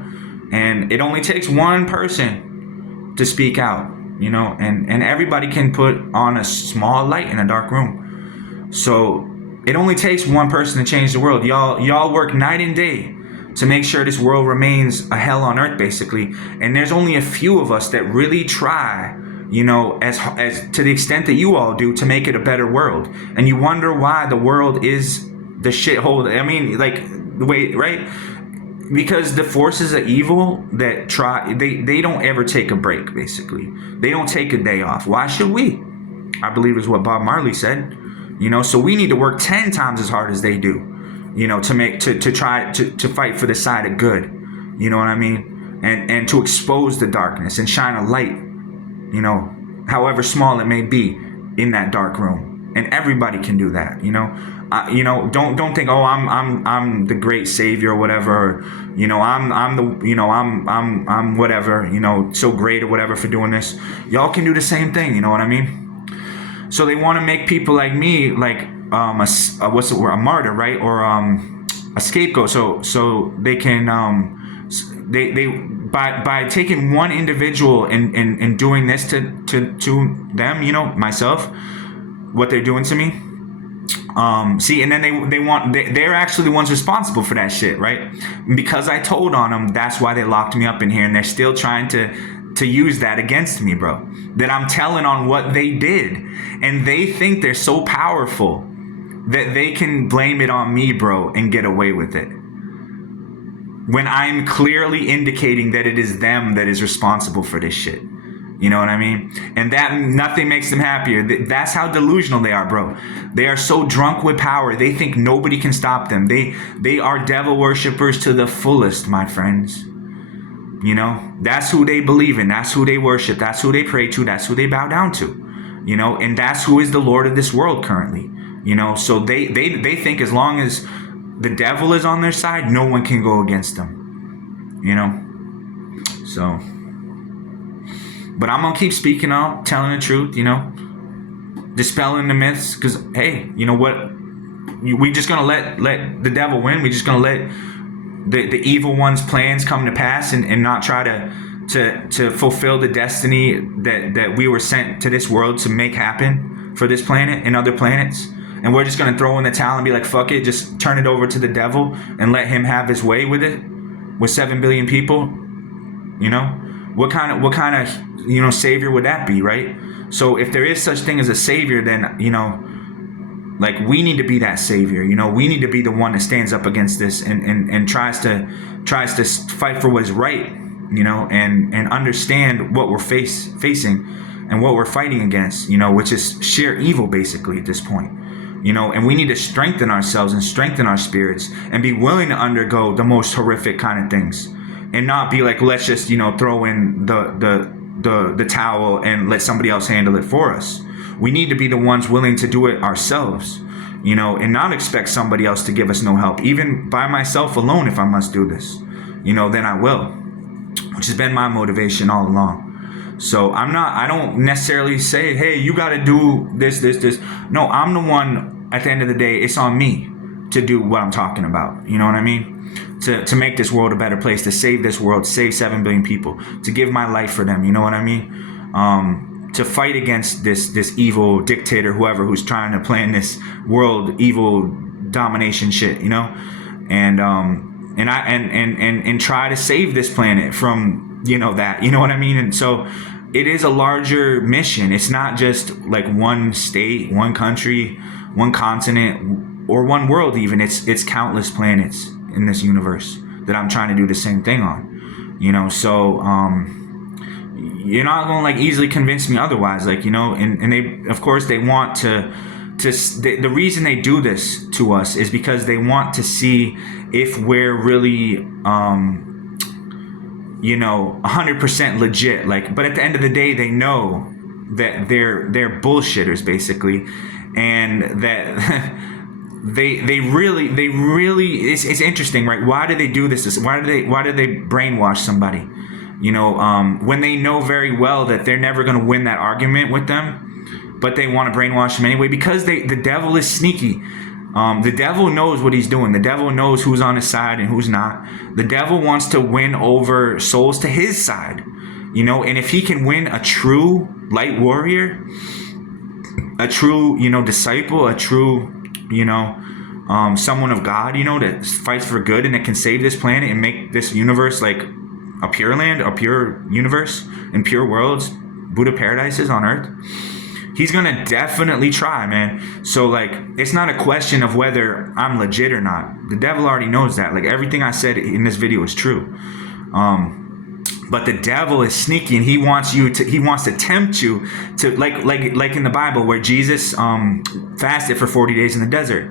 And it only takes one person to speak out, you know, and everybody can put on a small light in a dark room. So it only takes one person to change the world. Y'all work night and day to make sure this world remains a hell on earth, basically. And there's only a few of us that really try, you know, as to the extent that you all do, to make it a better world. And you wonder why the world is the shithole. I mean, like, the way, right? Because the forces of evil that try, they don't ever take a break, basically. They don't take a day off. Why should we? I believe is what Bob Marley said. You know, so we need to work 10 times as hard as they do, you know, to try to fight for the side of good. You know what I mean? And to expose the darkness and shine a light, you know, however small it may be, in that dark room. And everybody can do that, you know. You know, don't think, oh, I'm the great savior or whatever, or, you know, I'm the, you know, I'm whatever, you know, so great or whatever for doing this. Y'all can do the same thing, you know what I mean? So they want to make people like me like what's the word, a martyr, right? Or a scapegoat. So they can they by taking one individual and doing this to them, you know, myself, what they're doing to me. See, and then they're actually the ones responsible for that shit, right? Because I told on them, that's why they locked me up in here, and they're still trying to use that against me, bro. That I'm telling on what they did, and they think they're so powerful that they can blame it on me, bro, and get away with it. When I'm clearly indicating that it is them that is responsible for this shit. You know what I mean? And that nothing makes them happier. That's how delusional they are, bro. They are so drunk with power. They think nobody can stop them. They are devil worshippers to the fullest, my friends. You know, that's who they believe in. That's who they worship. That's who they pray to. That's who they bow down to. You know, and that's who is the Lord of this world currently. You know, so they think as long as the devil is on their side, no one can go against them. You know, so. But I'm going to keep speaking out, telling the truth, you know, dispelling the myths. Because, hey, you know what? We just going to let the devil win. We're just going to let the evil one's plans come to pass and not try to fulfill the destiny that we were sent to this world to make happen for this planet and other planets. And we're just going to throw in the towel and be like, fuck it, just turn it over to the devil and let him have his way with it, with 7 billion people, you know? What kind of, you know, savior would that be, right? So if there is such thing as a savior, then, you know, like we need to be that savior, you know, we need to be the one that stands up against this and tries to fight for what is right, you know, and understand what we're facing and what we're fighting against, you know, which is sheer evil basically at this point, you know, and we need to strengthen ourselves and strengthen our spirits and be willing to undergo the most horrific kind of things. And not be like, let's just, you know, throw in the towel and let somebody else handle it for us. We need to be the ones willing to do it ourselves, you know, and not expect somebody else to give us no help. Even by myself alone, if I must do this, you know, then I will, which has been my motivation all along. So I don't necessarily say, hey, you got to do this. No, I'm the one, at the end of the day, it's on me to do what I'm talking about. You know what I mean? To make this world a better place, to save this world, save 7 billion people, to give my life for them, you know what I mean? To fight against this evil dictator, whoever, who's trying to plan this world evil domination shit, you know? And try to save this planet from, you know, that, you know what I mean? And so it is a larger mission. It's not just like one state, one country, one continent, or one world even. It's countless planets in this universe that I'm trying to do the same thing on, you know. So you're not gonna like easily convince me otherwise, like, you know. And they, of course, they want the reason they do this to us is because they want to see if we're really you know, 100% legit. Like, but at the end of the day, they know that they're bullshitters basically, and that They really it's interesting, right? Why do they do this? Why do they brainwash somebody? You know, when they know very well that they're never going to win that argument with them, but they want to brainwash them anyway because the devil is sneaky. The devil knows what he's doing. The devil knows who's on his side and who's not. The devil wants to win over souls to his side, you know, and if he can win a true light warrior, a true, you know, disciple, a true, you know, someone of God, you know, that fights for good and that can save this planet and make this universe like a pure land, a pure universe, and pure worlds, Buddha paradises on earth. He's gonna definitely try, man. So like, it's not a question of whether I'm legit or not. The devil already knows that. Like, everything I said in this video is true. But the devil is sneaky, and he wants to tempt you to like in the Bible where Jesus fasted for 40 days in the desert,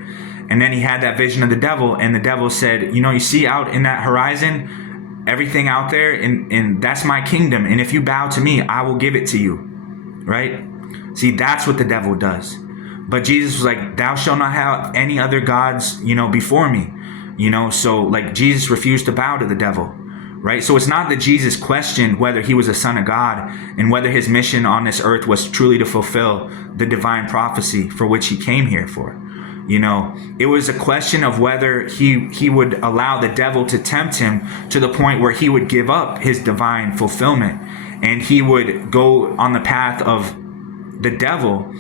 and then he had that vision of the devil, and the devil said, you know, you see out in that horizon, everything out there, and that's my kingdom, and if you bow to me, I will give it to you, right? See, that's what the devil does. But Jesus was like, thou shalt not have any other gods, you know, before me, you know. So like, Jesus refused to bow to the devil. Right? So it's not that Jesus questioned whether he was a son of God and whether his mission on this earth was truly to fulfill the divine prophecy for which he came here for. You know, it was a question of whether he would allow the devil to tempt him to the point where he would give up his divine fulfillment and he would go on the path of the devil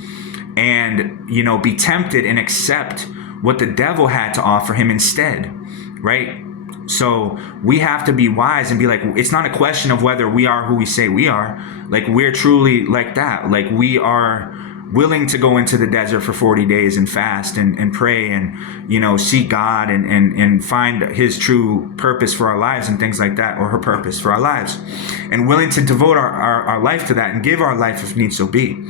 and, you know, be tempted and accept what the devil had to offer him instead. Right? So we have to be wise and be like, it's not a question of whether we are who we say we are. Like, we're truly like that. Like, we are willing to go into the desert for 40 days and fast and pray and, seek God and find his true purpose for our lives and things like that, or her purpose for our lives, and willing to devote our life to that and give our life if need so be.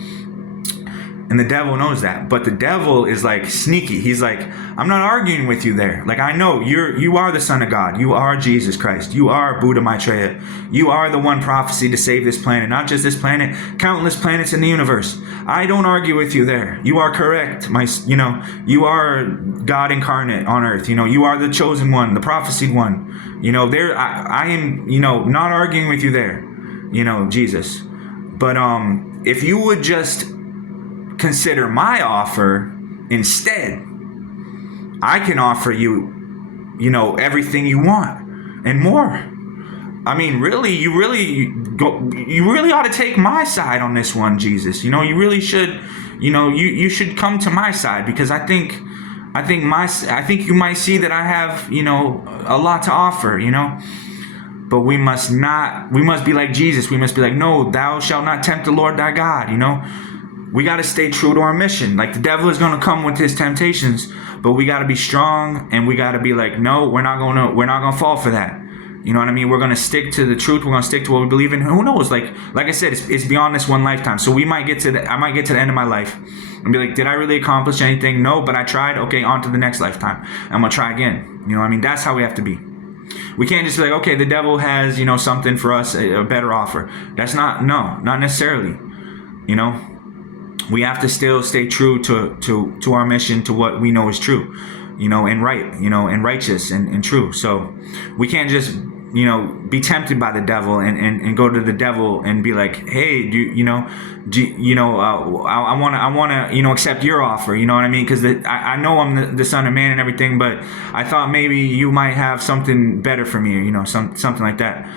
And the devil knows that. But the devil is like sneaky. He's like, I'm not arguing with you there. Like, I know you are the Son of God. You are Jesus Christ. You are Buddha Maitreya. You are the one prophecy to save this planet. Not just this planet, countless planets in the universe. I don't argue with you there. You are correct. You are God incarnate on earth. You are the chosen one, the prophesied one. I am, not arguing with you there, Jesus. But if you would just consider my offer instead, I can offer you, everything you want and more. I mean, really, you really ought to take my side on this one, Jesus. You really should, you should come to my side, because I think you might see that I have, a lot to offer, But we must be like Jesus. We must be like, no, thou shalt not tempt the Lord thy God, We got to stay true to our mission. Like, the devil is going to come with his temptations, but we got to be strong, and we got to be like, no, we're not going to fall for that. You know what I mean? We're going to stick to the truth. We're going to stick to what we believe in. Who knows? Like I said, it's beyond this one lifetime. So I might get to the end of my life and be like, did I really accomplish anything? No, but I tried. Okay, on to the next lifetime. I'm going to try again. You know what I mean? That's how we have to be. We can't just be like, okay, the devil has, something for us, a better offer. That's not necessarily, We have to still stay true to our mission, to what we know is true, and right, and righteous and true. So we can't just, be tempted by the devil and go to the devil and be like, hey, I want to, accept your offer. You know what I mean? Because I know I'm the Son of Man and everything, but I thought maybe you might have something better for me, or, something like that.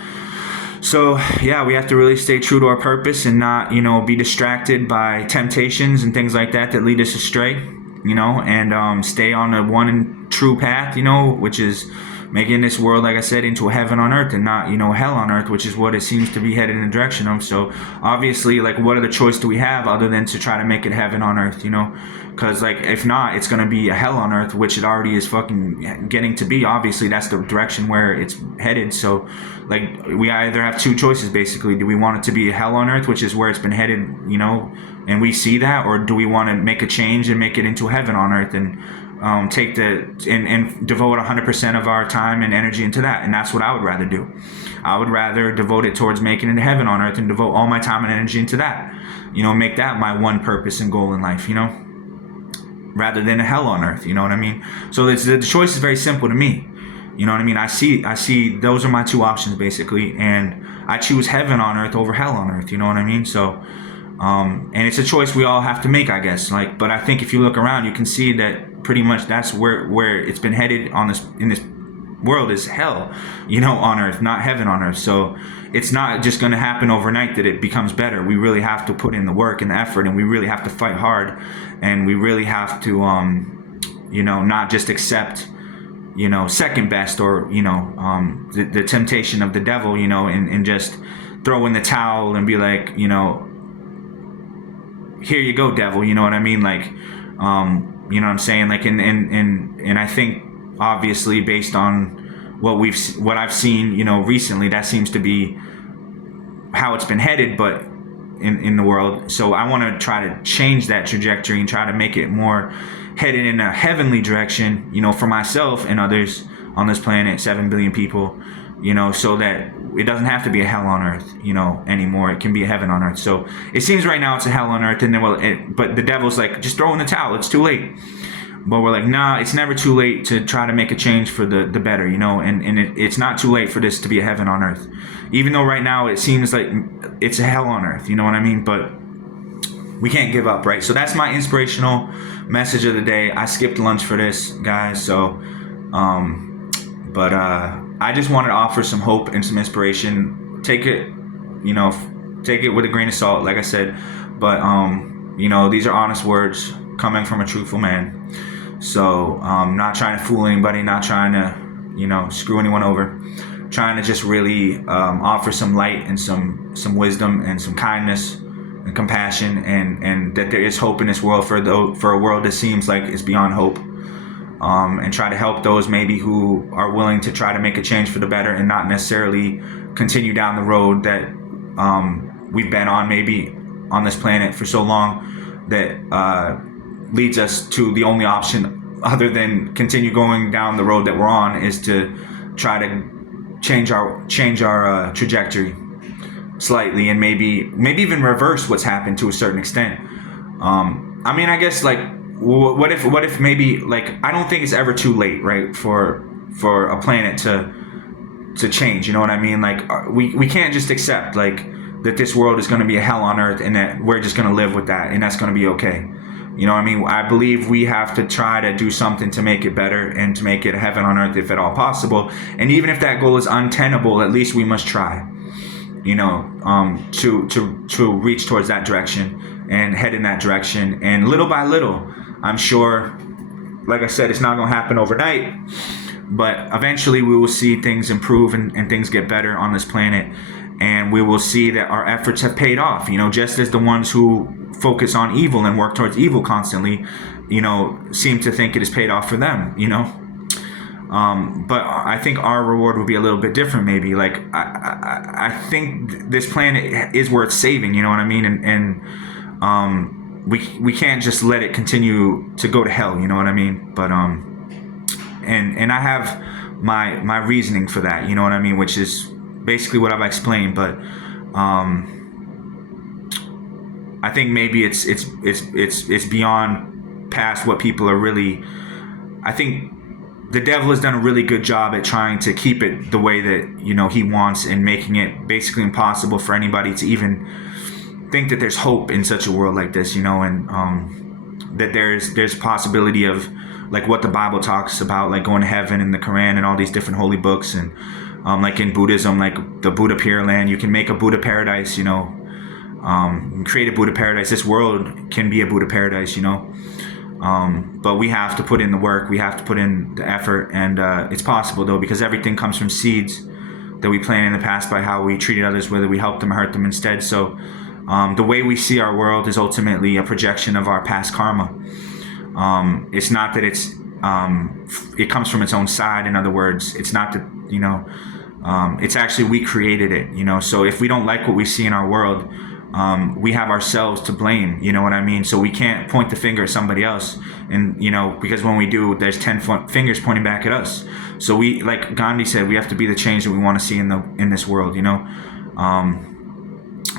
So, yeah, we have to really stay true to our purpose and not, be distracted by temptations and things like that lead us astray, and stay on the one and true path, which is making this world, like I said, into a heaven on earth and not, hell on earth, which is what it seems to be headed in the direction of. So, obviously, like, what other choice do we have other than to try to make it heaven on earth, Because, like, if not, it's going to be a hell on earth, which it already is fucking getting to be. Obviously, that's the direction where it's headed. So, like, we either have two choices, basically. Do we want it to be a hell on earth, which is where it's been headed, and we see that? Or do we want to make a change and make it into heaven on earth and take and devote 100% of our time and energy into that? And that's what I would rather do. I would rather devote it towards making it heaven on earth and devote all my time and energy into that. Make that my one purpose and goal in life, rather than a hell on earth, you know what I mean? So the choice is very simple to me. You know what I mean? I see those are my two options, basically, and I choose heaven on earth over hell on earth, you know what I mean? So and it's a choice we all have to make, I guess. Like, but I think if you look around, you can see that pretty much that's where it's been headed in this world is hell, on earth, not heaven on earth. So it's not just going to happen overnight that it becomes better. We really have to put in the work and the effort, and we really have to fight hard, and we really have to not just accept second best, or the temptation of the devil, and just throw in the towel and be like, here you go, devil, you know what I mean? Like, you know what I'm saying? Like, and I think, obviously, based on what I've seen, recently, that seems to be how it's been headed, but in the world. So I want to try to change that trajectory and try to make it more headed in a heavenly direction, for myself and others on this planet, 7 billion people, so that it doesn't have to be a hell on earth, anymore. It can be a heaven on earth. So it seems right now it's a hell on earth, and then but the devil's like, just throw in the towel. It's too late. But we're like, nah, it's never too late to try to make a change for the better, and it's not too late for this to be a heaven on earth. Even though right now it seems like it's a hell on earth, you know what I mean? But we can't give up, right? So that's my inspirational message of the day. I skipped lunch for this, guys. So, I just wanted to offer some hope and some inspiration. Take it with a grain of salt, like I said. But, these are honest words coming from a truthful man. So, not trying to fool anybody, not trying to, screw anyone over. Trying to just really offer some light and some wisdom and some kindness and compassion, and that there is hope in this world for a world that seems like it's beyond hope. And try to help those maybe who are willing to try to make a change for the better and not necessarily continue down the road that we've been on maybe on this planet for so long that leads us to the only option other than continue going down the road that we're on is to try to change our trajectory slightly and maybe even reverse what's happened to a certain extent. I mean, I guess like what if maybe like I don't think it's ever too late, right, for a planet to change. You know what I mean? Like we can't just accept like that this world is going to be a hell on earth and that we're just going to live with that and that's going to be okay. You know what I mean? I believe we have to try to do something to make it better and to make it heaven on earth if at all possible. And even if that goal is untenable, at least we must try. You know, to reach towards that direction and head in that direction. And little by little, I'm sure, like I said, it's not going to happen overnight, but eventually we will see things improve and things get better on this planet. And we will see that our efforts have paid off, you know, just as the ones who focus on evil and work towards evil constantly, you know, seem to think it is paid off for them, you know. But I think our reward would be a little bit different, maybe. Like, I think this planet is worth saving, you know what I mean? And we can't just let it continue to go to hell, you know what I mean? But, and I have my reasoning for that, you know what I mean? Which is basically what I've explained, but I think maybe it's beyond past what people are really. I think the devil has done a really good job at trying to keep it the way that, you know, he wants and making it basically impossible for anybody to even think that there's hope in such a world like this, you know, and that there's possibility of like what the Bible talks about, like going to heaven and the Quran and all these different holy books, and like in Buddhism, like the Buddha Pure Land, you can make a Buddha paradise, you know, create a Buddha paradise. This world can be a Buddha paradise, you know. But we have to put in the work, we have to put in the effort, and it's possible though, because everything comes from seeds that we planted in the past by how we treated others, whether we helped them or hurt them instead. So the way we see our world is ultimately a projection of our past karma. It's not that it comes from its own side. In other words, it's not that, you know, it's actually we created it, you know. So if we don't like what we see in our world, we have ourselves to blame, you know what I mean? So we can't point the finger at somebody else, and, you know, because when we do, there's 10 fingers pointing back at us. So we, like Gandhi said, we have to be the change that we want to see in this world, you know.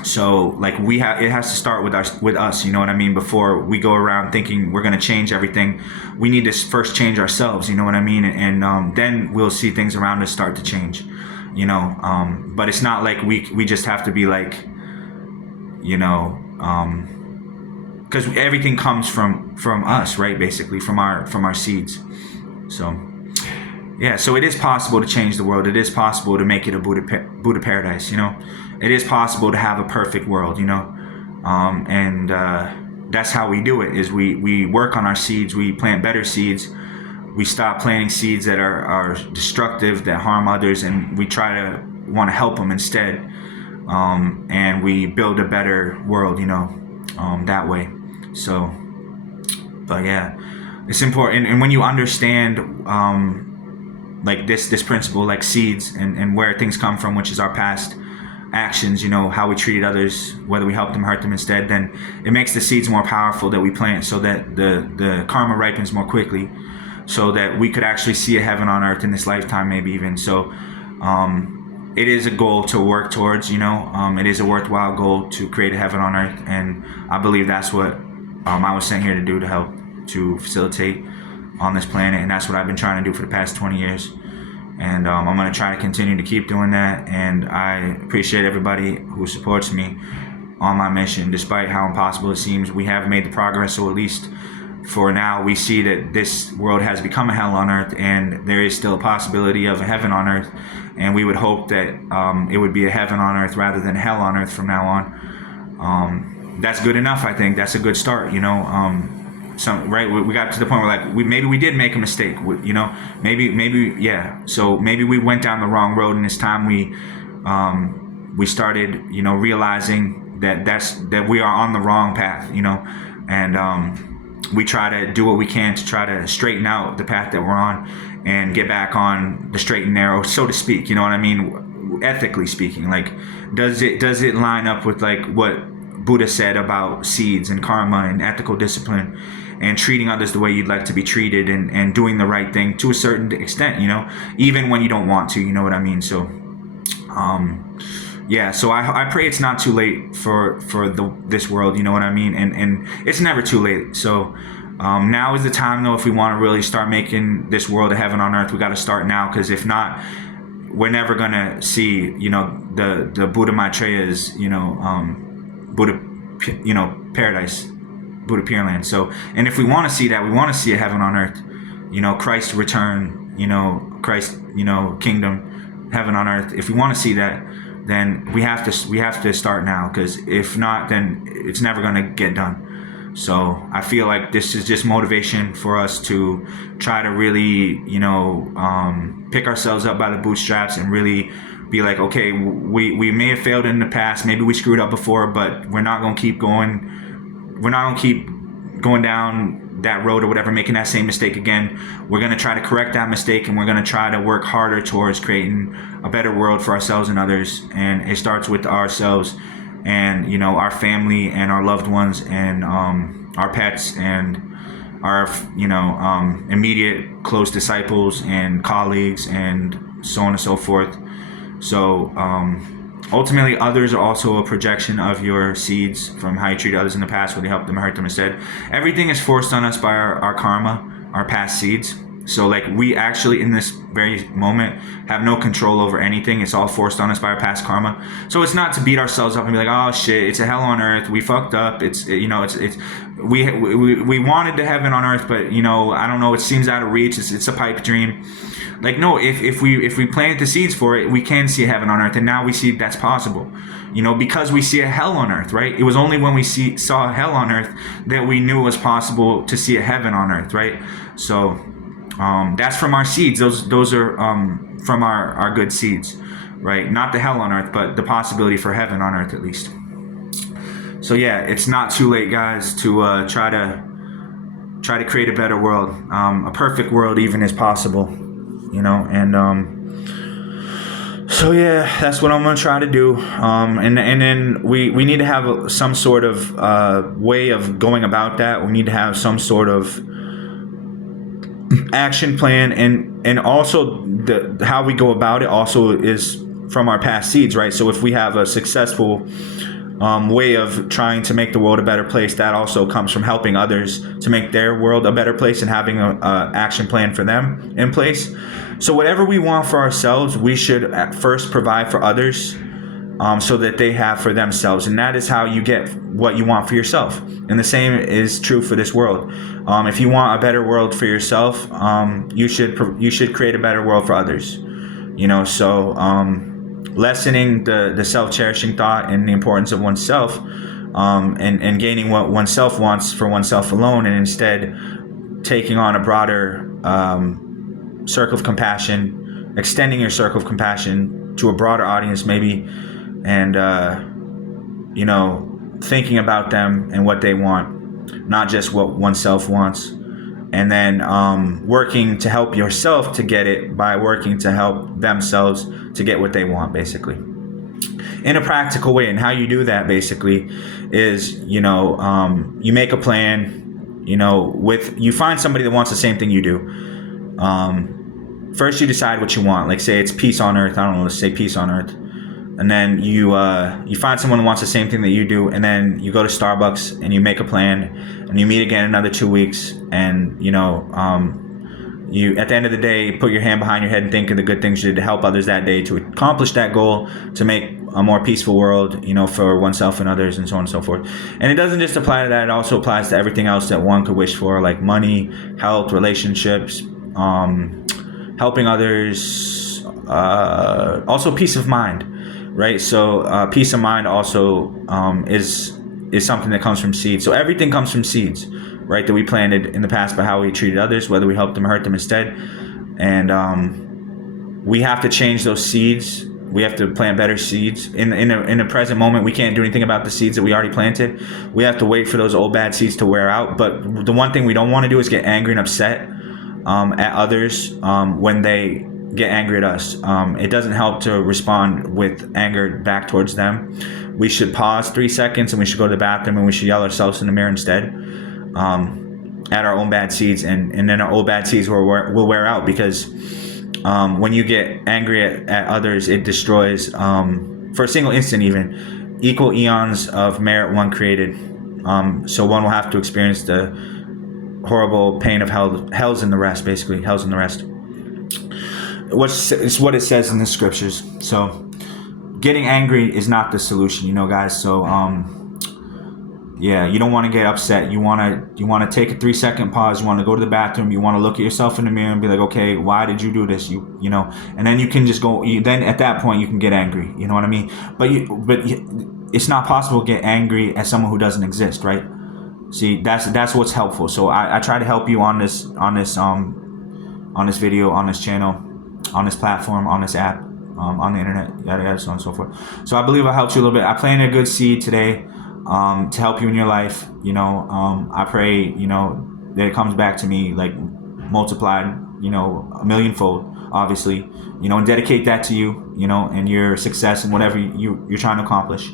So like it has to start with us, you know what I mean? Before we go around thinking we're going to change everything, we need to first change ourselves, you know what I mean? And then we'll see things around us start to change, you know. But it's not like we just have to be like, you know, because everything comes from us, right? Basically from our seeds. So yeah, so it is possible to change the world. It is possible to make it a Buddha paradise, you know. It is possible to have a perfect world, you know. And that's how we do it, is we work on our seeds, we plant better seeds, we stop planting seeds that are destructive, that harm others, and we try to want to help them instead. And we build a better world, you know, that way. So, but yeah, it's important. And when you understand, like this principle, like seeds and where things come from, which is our past actions, you know, how we treated others, whether we helped them, hurt them instead, then it makes the seeds more powerful that we plant, so that the karma ripens more quickly, so that we could actually see a heaven on earth in this lifetime, maybe even. So, it is a goal to work towards, you know. It is a worthwhile goal to create a heaven on earth, and I believe that's what I was sent here to do, to help to facilitate on this planet, and that's what I've been trying to do for the past 20 years. And I'm going to try to continue to keep doing that, and I appreciate everybody who supports me on my mission. Despite how impossible it seems, we have made the progress, so at least for now we see that this world has become a hell on earth, and there is still a possibility of a heaven on earth. And we would hope that it would be a heaven on earth rather than hell on earth from now on. That's good enough, I think. That's a good start, you know. Right, we got to the point where like maybe we did make a mistake, you know. Maybe yeah. So maybe we went down the wrong road, and it's time we started, you know, realizing that we are on the wrong path, and we try to do what we can to try to straighten out the path that we're on and get back on the straight and narrow, so to speak. You know what I mean? Ethically speaking, like, does it line up with like what Buddha said about seeds and karma and ethical discipline and treating others the way you'd like to be treated, and doing the right thing to a certain extent, even when you don't want to, you know what I mean? So yeah, so I pray it's not too late for this world, you know what I mean? And it's never too late. So now is the time, though, if we want to really start making this world a heaven on earth. We got to start now, because if not, we're never gonna see, the Buddha Maitreya's, Buddha, paradise, Buddha Pure Land. So, and if we want to see that, we want to see a heaven on earth, Christ's return, Christ, kingdom, heaven on earth. If we want to see that, then we have to start now, because if not, then it's never gonna get done. So I feel like this is just motivation for us to try to really, pick ourselves up by the bootstraps and really be like, okay, we may have failed in the past, maybe we screwed up before, but we're not gonna keep going. We're not gonna keep going down that road or whatever, making that same mistake again. We're gonna try to correct that mistake, and we're gonna try to work harder towards creating a better world for ourselves and others. And it starts with ourselves, and our family and our loved ones, and our pets, and our immediate close disciples and colleagues, and so on and so forth. So ultimately, others are also a projection of your seeds from how you treated others in the past, whether you helped them or hurt them instead. Everything is forced on us by our karma, our past seeds. So like, we actually in this very moment have no control over anything. It's all forced on us by our past karma. So it's not to beat ourselves up and be like, oh shit, it's a hell on earth, we fucked up. We wanted to heaven on earth, but I don't know, it seems out of reach. It's a pipe dream. Like, no, if we plant the seeds for it, we can see a heaven on earth, and now we see that's possible. Because we see a hell on earth, right? It was only when we saw a hell on earth that we knew it was possible to see a heaven on earth, right? So that's from our seeds. Those are from our good seeds, right? Not the hell on earth, but the possibility for heaven on earth, at least. So yeah, it's not too late, guys, to try to create a better world. A perfect world even is possible, and so yeah, that's what I'm gonna try to do. And then we need to have some sort of way of going about that. We need to have some sort of action plan, and also how we go about it also is from our past seeds, right? So if we have a successful way of trying to make the world a better place, that also comes from helping others to make their world a better place and having a action plan for them in place. So whatever we want for ourselves, we should at first provide for others, so that they have for themselves, and that is how you get what you want for yourself. And the same is true for this world. If you want a better world for yourself, you should create a better world for others. So lessening the self-cherishing thought and the importance of oneself, and gaining what oneself wants for oneself alone, and instead taking on a broader circle of compassion, extending your circle of compassion to a broader audience maybe, and thinking about them and what they want, not just what oneself wants, and then working to help yourself to get it by working to help themselves to get what they want, basically, in a practical way. And how you do that basically is, you make a plan, you find somebody that wants the same thing you do. First you decide what you want, like say it's peace on earth, I don't know, let's say peace on earth. And then you find someone who wants the same thing that you do, and then you go to Starbucks and you make a plan, and you meet again in another 2 weeks, and you at the end of the day put your hand behind your head and think of the good things you did to help others that day to accomplish that goal, to make a more peaceful world, for oneself and others, and so on and so forth. And it doesn't just apply to that, it also applies to everything else that one could wish for, like money, health, relationships, helping others, also peace of mind. Right, so peace of mind also is something that comes from seeds. So everything comes from seeds, right, that we planted in the past by how we treated others, whether we helped them or hurt them instead. And we have to change those seeds We have to plant better seeds. In the present moment, we can't do anything about the seeds that we already planted. We have to wait for those old bad seeds to wear out. But the one thing we don't want to do is get angry and upset at others when they get angry at us. It doesn't help to respond with anger back towards them. We should pause 3 seconds and we should go to the bathroom and we should yell ourselves in the mirror instead at our own bad seeds, and then our old bad seeds will wear out, because when you get angry at others, it destroys, for a single instant even, equal eons of merit one created. So one will have to experience the horrible pain of hell's in the rest, basically. Hell's in the rest. It's what it says in the scriptures. So getting angry is not the solution, guys. So yeah, you don't want to get upset. You want to take a 3-second pause. You want to go to the bathroom. You want to look at yourself in the mirror and be like, okay, why did you do this? And then you can just go. Then at that point you can get angry. You know what I mean? But it's not possible to get angry at someone who doesn't exist, right? See, that's what's helpful. So I try to help you on this video, on this channel, on this platform, on this app, on the internet, yada yada, so on and so forth. So I believe I helped you a little bit. I planted a good seed today to help you in your life. I pray that it comes back to me like multiplied, a millionfold, obviously, and dedicate that to you, and your success and whatever you're trying to accomplish.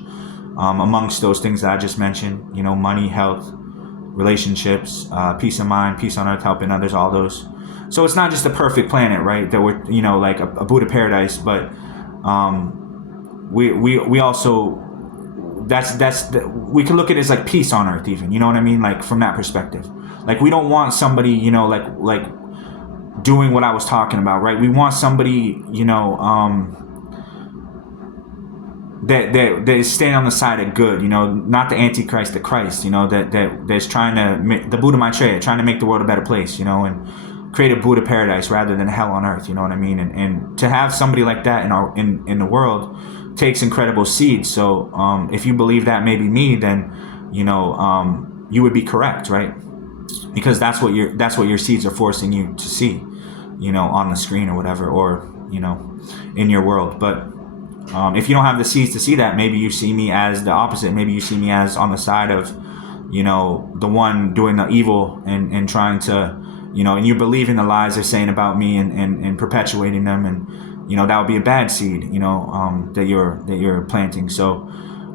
Amongst those things that I just mentioned, money, health, relationships, peace of mind, peace on earth, helping others, all those. So it's not just a perfect planet, right? That we're, like a Buddha paradise, but we also, we can look at it as like peace on earth, even, you know what I mean? Like from that perspective, like we don't want somebody, like doing what I was talking about, right? We want somebody, that is staying on the side of good, not the antichrist, the Christ, that's trying to, the Buddha maitreya, trying to make the world a better place, and create a Buddha paradise rather than hell on earth, you know what I mean? And to have somebody like that in the world takes incredible seeds. So if you believe that may be me, then you would be correct, right? Because that's what your seeds are forcing you to see, on the screen or whatever, or in your world. But if you don't have the seeds to see that, maybe you see me as the opposite. Maybe you see me as on the side of the one doing the evil and trying to and you believe in the lies they're saying about me and perpetuating them, and that would be a bad seed that you're planting. So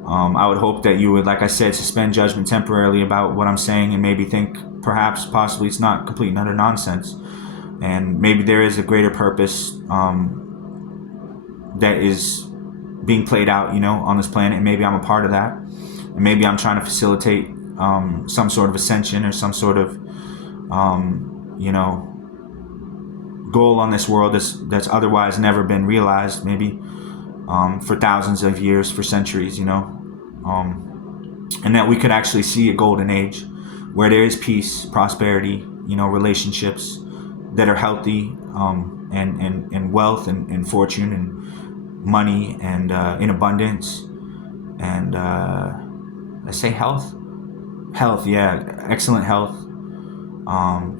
I would hope that you would, like I said, suspend judgment temporarily about what I'm saying, and maybe think possibly it's not complete and utter nonsense, and maybe there is a greater purpose that is being played out on this planet, and maybe I'm a part of that, and maybe I'm trying to facilitate some sort of ascension or some sort of goal on this world that's otherwise never been realized, maybe for thousands of years, for centuries, and that we could actually see a golden age where there is peace, prosperity, relationships that are healthy, and wealth and fortune and money and in abundance, and let's say health, yeah, excellent health.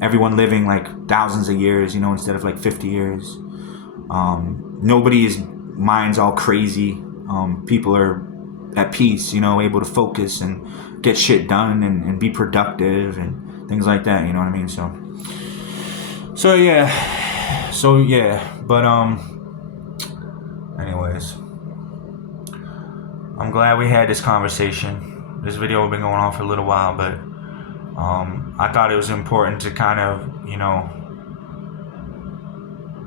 Everyone living like thousands of years, instead of like 50 years. Nobody's mind's all crazy. People are at peace, able to focus and get shit done and be productive and things like that, you know what I mean? So yeah. But anyways, I'm glad we had this conversation. This video has been going on for a little while, but I thought it was important to kind of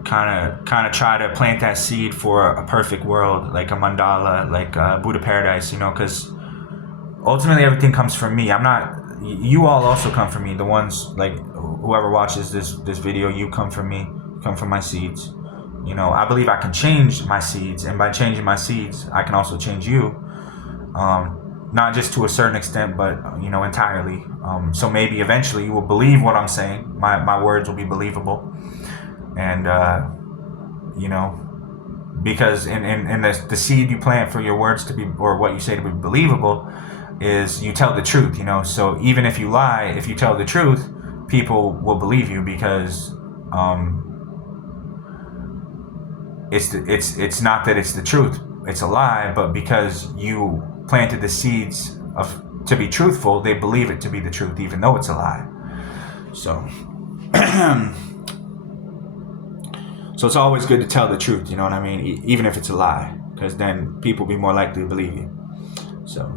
try to plant that seed for a perfect world, like a mandala, like a Buddha paradise, because ultimately everything comes from me. You all also come from me. The ones, like whoever watches this video, you come from me, come from my seeds. I believe I can change my seeds, and by changing my seeds, I can also change you. Not just to a certain extent, but entirely. So maybe eventually you will believe what I'm saying. My words will be believable, and because in the seed you plant for your words to be, or what you say to be believable, is you tell the truth. So even if you lie, if you tell the truth, people will believe you, because it's not that it's the truth, it's a lie, but because you planted the seeds of to be truthful, they believe it to be the truth, even though it's a lie. So, so it's always good to tell the truth. You know what I mean? Even if it's a lie, because then people be more likely to believe you. So,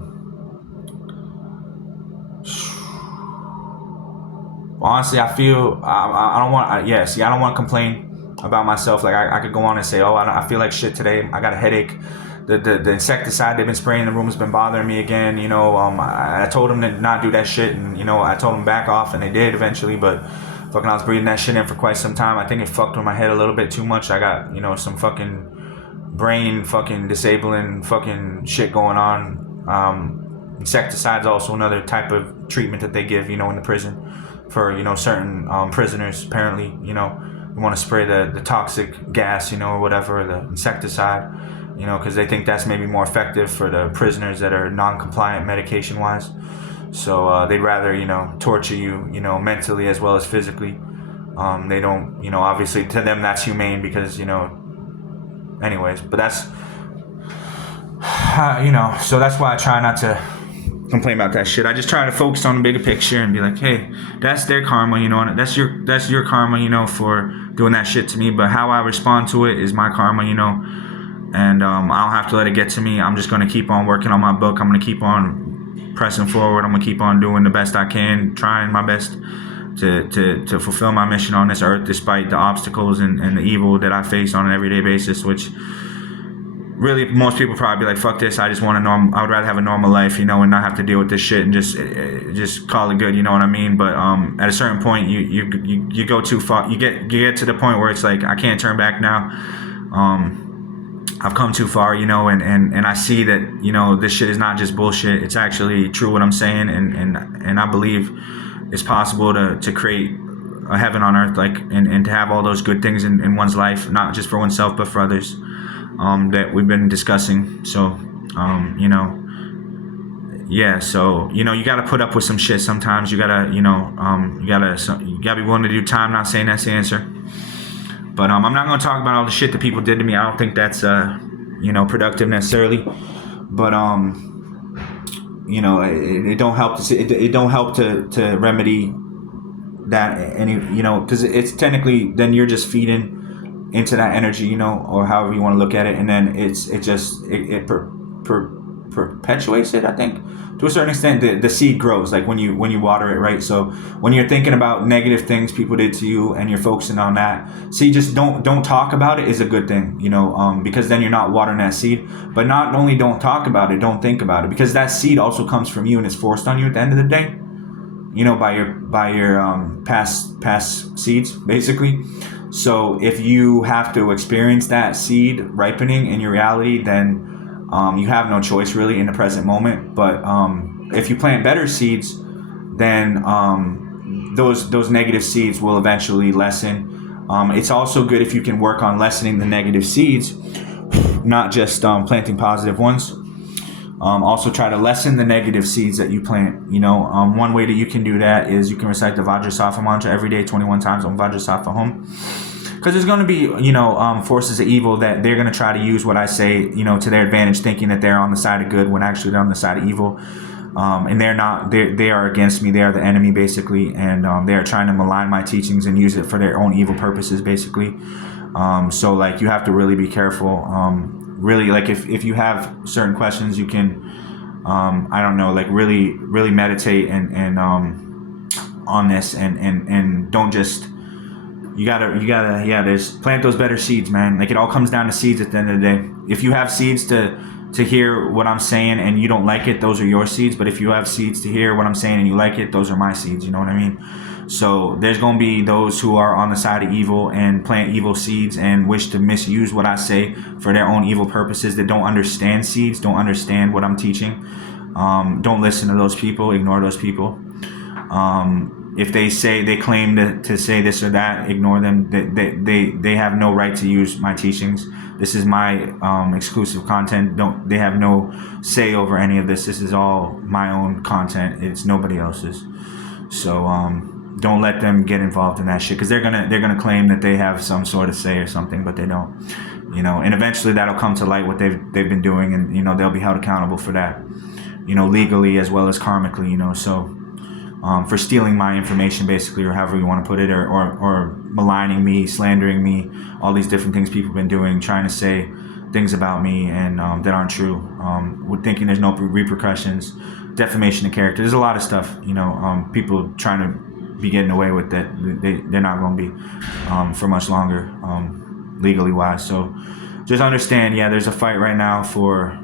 honestly, I feel I don't want. I don't want to complain about myself. Like I could go on and say, oh, I feel like shit today. I got a headache. The insecticide they've been spraying in the room has been bothering me again. You know, I told them to not do that shit, and you know, I told them back off, and they did eventually. But fucking, I was breathing that shit in for quite some time. I think it fucked with my head a little bit too much. I got, you know, some fucking brain fucking disabling fucking shit going on. Insecticide's also another type of treatment that they give, you know, in the prison for, you know, certain prisoners. Apparently, you know, you want to spray the toxic gas, you know, or whatever, the insecticide, you know, because they think that's maybe more effective for the prisoners that are non-compliant medication-wise. So they'd rather, you know, torture you, you know, mentally as well as physically. They don't, you know, obviously to them that's humane because, you know, anyways, but that's, you know, so that's why I try not to complain about that shit. I just try to focus on the bigger picture and be like, hey, that's their karma, you know, and that's your karma, you know, for doing that shit to me. But how I respond to it is my karma, you know, and I don't have to let it get to me. I'm just gonna keep on working on my book. I'm gonna keep on pressing forward. I'm gonna keep on doing the best I can, trying my best to fulfill my mission on this earth, despite the obstacles and the evil that I face on an everyday basis, which really most people probably be like, fuck this, I just want I would rather have a normal life, you know, and not have to deal with this shit and just call it good, you know what I mean? But at a certain point you go too far. You get to the point where it's like, I can't turn back now. I've come too far, you know, and I see that, you know, this shit is not just bullshit. It's actually true what I'm saying, and I believe it's possible to create a heaven on earth, like, and to have all those good things in one's life, not just for oneself but for others, that we've been discussing. So you know, yeah, so, you know, you gotta put up with some shit sometimes. You gotta, you know, you gotta be willing to do time. Not saying that's the answer, but I'm not gonna talk about all the shit that people did to me. I don't think that's you know, productive necessarily, but you know, it don't help it don't help to remedy that any, you know, because it's technically then you're just feeding into that energy, you know, or however you want to look at it, and then it perpetuates it. I think to a certain extent the seed grows, like when you water it, right? So when you're thinking about negative things people did to you and you're focusing on that, see, just don't talk about it is a good thing, you know, because then you're not watering that seed. But not only don't talk about it, don't think about it, because that seed also comes from you and it's forced on you at the end of the day, you know, by your past seeds, basically. So if you have to experience that seed ripening in your reality, then you have no choice really in the present moment. But if you plant better seeds, then those negative seeds will eventually lessen. It's also good if you can work on lessening the negative seeds, not just planting positive ones. Also try to lessen the negative seeds that you plant. You know, one way that you can do that is you can recite the Vajrasattva mantra every day 21 times on Vajrasattva Home. Because there's going to be, you know, forces of evil that they're going to try to use what I say, you know, to their advantage, thinking that they're on the side of good when actually they're on the side of evil. And they're not, they are against me. They are the enemy, basically. And they are trying to malign my teachings and use it for their own evil purposes, basically. So, like, you have to really be careful. Really, like, if you have certain questions, you can, I don't know, like, really meditate and on this and don't just, you gotta, yeah, there's, plant those better seeds, man. Like, it all comes down to seeds at the end of the day. If you have seeds to hear what I'm saying and you don't like it, those are your seeds. But if you have seeds to hear what I'm saying and you like it, those are my seeds. You know what I mean? So there's going to be those who are on the side of evil and plant evil seeds and wish to misuse what I say for their own evil purposes, that don't understand seeds, don't understand what I'm teaching. Don't listen to those people. Ignore those people. If they claim to say this or that, ignore them. They have no right to use my teachings. This is my exclusive content. They have no say over any of this. This is all my own content. It's nobody else's. So don't let them get involved in that shit, because they're gonna claim that they have some sort of say or something, but they don't. and eventually that'll come to light what they've been doing, and they'll be held accountable for that, legally as well as karmically, so for stealing my information, basically, or however you want to put it, or maligning me, slandering me, all these different things people have been doing, trying to say things about me and that aren't true, with thinking there's no repercussions, defamation of character. There's a lot of stuff, people trying to be getting away with that. They're not going to be for much longer, legally wise. So just understand, there's a fight right now for,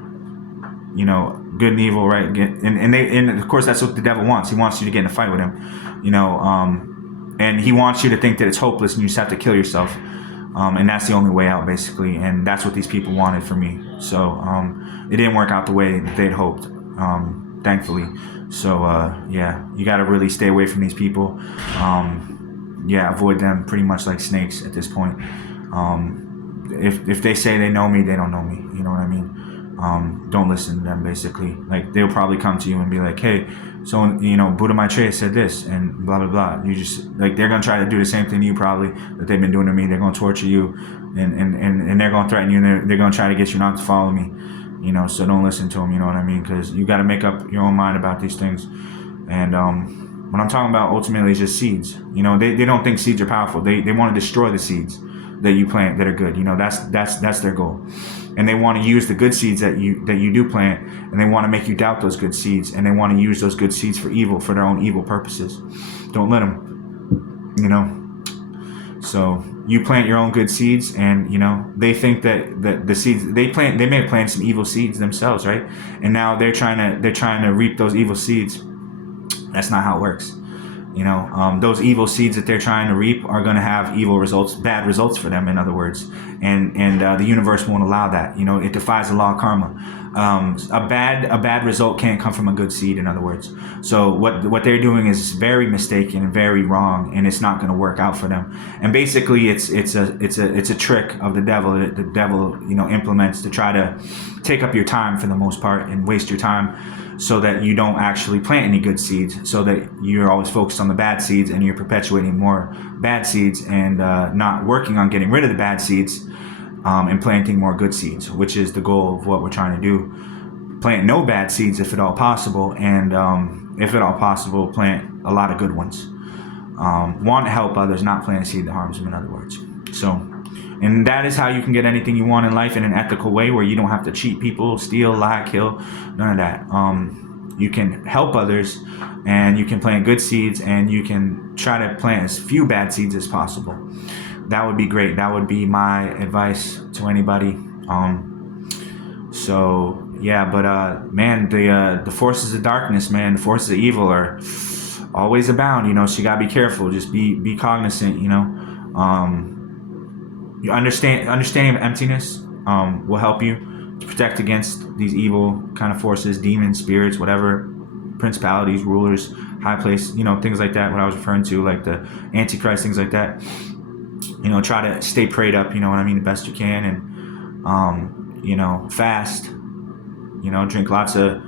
good and evil, right? And of course that's what the devil wants. He wants you to get in a fight with him, and he wants you to think that it's hopeless and you just have to kill yourself. And that's the only way out, basically. And that's what these people wanted for me. So it didn't work out the way that they'd hoped, thankfully. So you got to really stay away from these people. Avoid them pretty much like snakes at this point. If they say they know me, they don't know me. You know what I mean? Don't listen to them, basically. Like, they'll probably come to you and be like, hey, so Buddha Maitreya said this and blah blah blah. You just, like, they're gonna try to do the same thing to you, probably, that they've been doing to me. They're gonna torture you, and they're gonna threaten you, and they're gonna try to get you not to follow me. So don't listen to them. You know what I mean? Because you got to make up your own mind about these things. And what I'm talking about ultimately is just seeds. They don't think seeds are powerful. They want to destroy the seeds that you plant that are good. That's their goal. And they want to use the good seeds that you do plant, and they want to make you doubt those good seeds, and they want to use those good seeds for evil, for their own evil purposes. Don't let them. So you plant your own good seeds, and they think that the seeds they may have planted some evil seeds themselves, right? And now they're trying to reap those evil seeds. That's not how it works. Those evil seeds that they're trying to reap are going to have evil results, bad results for them, in other words. And the universe won't allow that. It defies the law of karma. A bad result can't come from a good seed, in other words. So what they're doing is very mistaken and very wrong, and it's not going to work out for them. And basically, it's a trick of the devil that the devil implements to try to take up your time for the most part and waste your time, so that you don't actually plant any good seeds, so that you're always focused on the bad seeds and you're perpetuating more bad seeds, and not working on getting rid of the bad seeds, and planting more good seeds, which is the goal of what we're trying to do. Plant no bad seeds if at all possible, and if at all possible, plant a lot of good ones. Want to help others, not plant a seed that harms them, in other words. So, and that is how you can get anything you want in life in an ethical way, where you don't have to cheat people, steal, lie, kill, none of that. You can help others, and you can plant good seeds, and you can try to plant as few bad seeds as possible. That would be great. That would be my advice to anybody. Man, the forces of darkness, man, the forces of evil are always abound, so you gotta be careful. Just be cognizant, Your understanding of emptiness will help you to protect against these evil kind of forces, demons, spirits, whatever, principalities, rulers, high place, things like that. What I was referring to, like the antichrist, things like that. Try to stay prayed up, the best you can, and fast. Drink lots of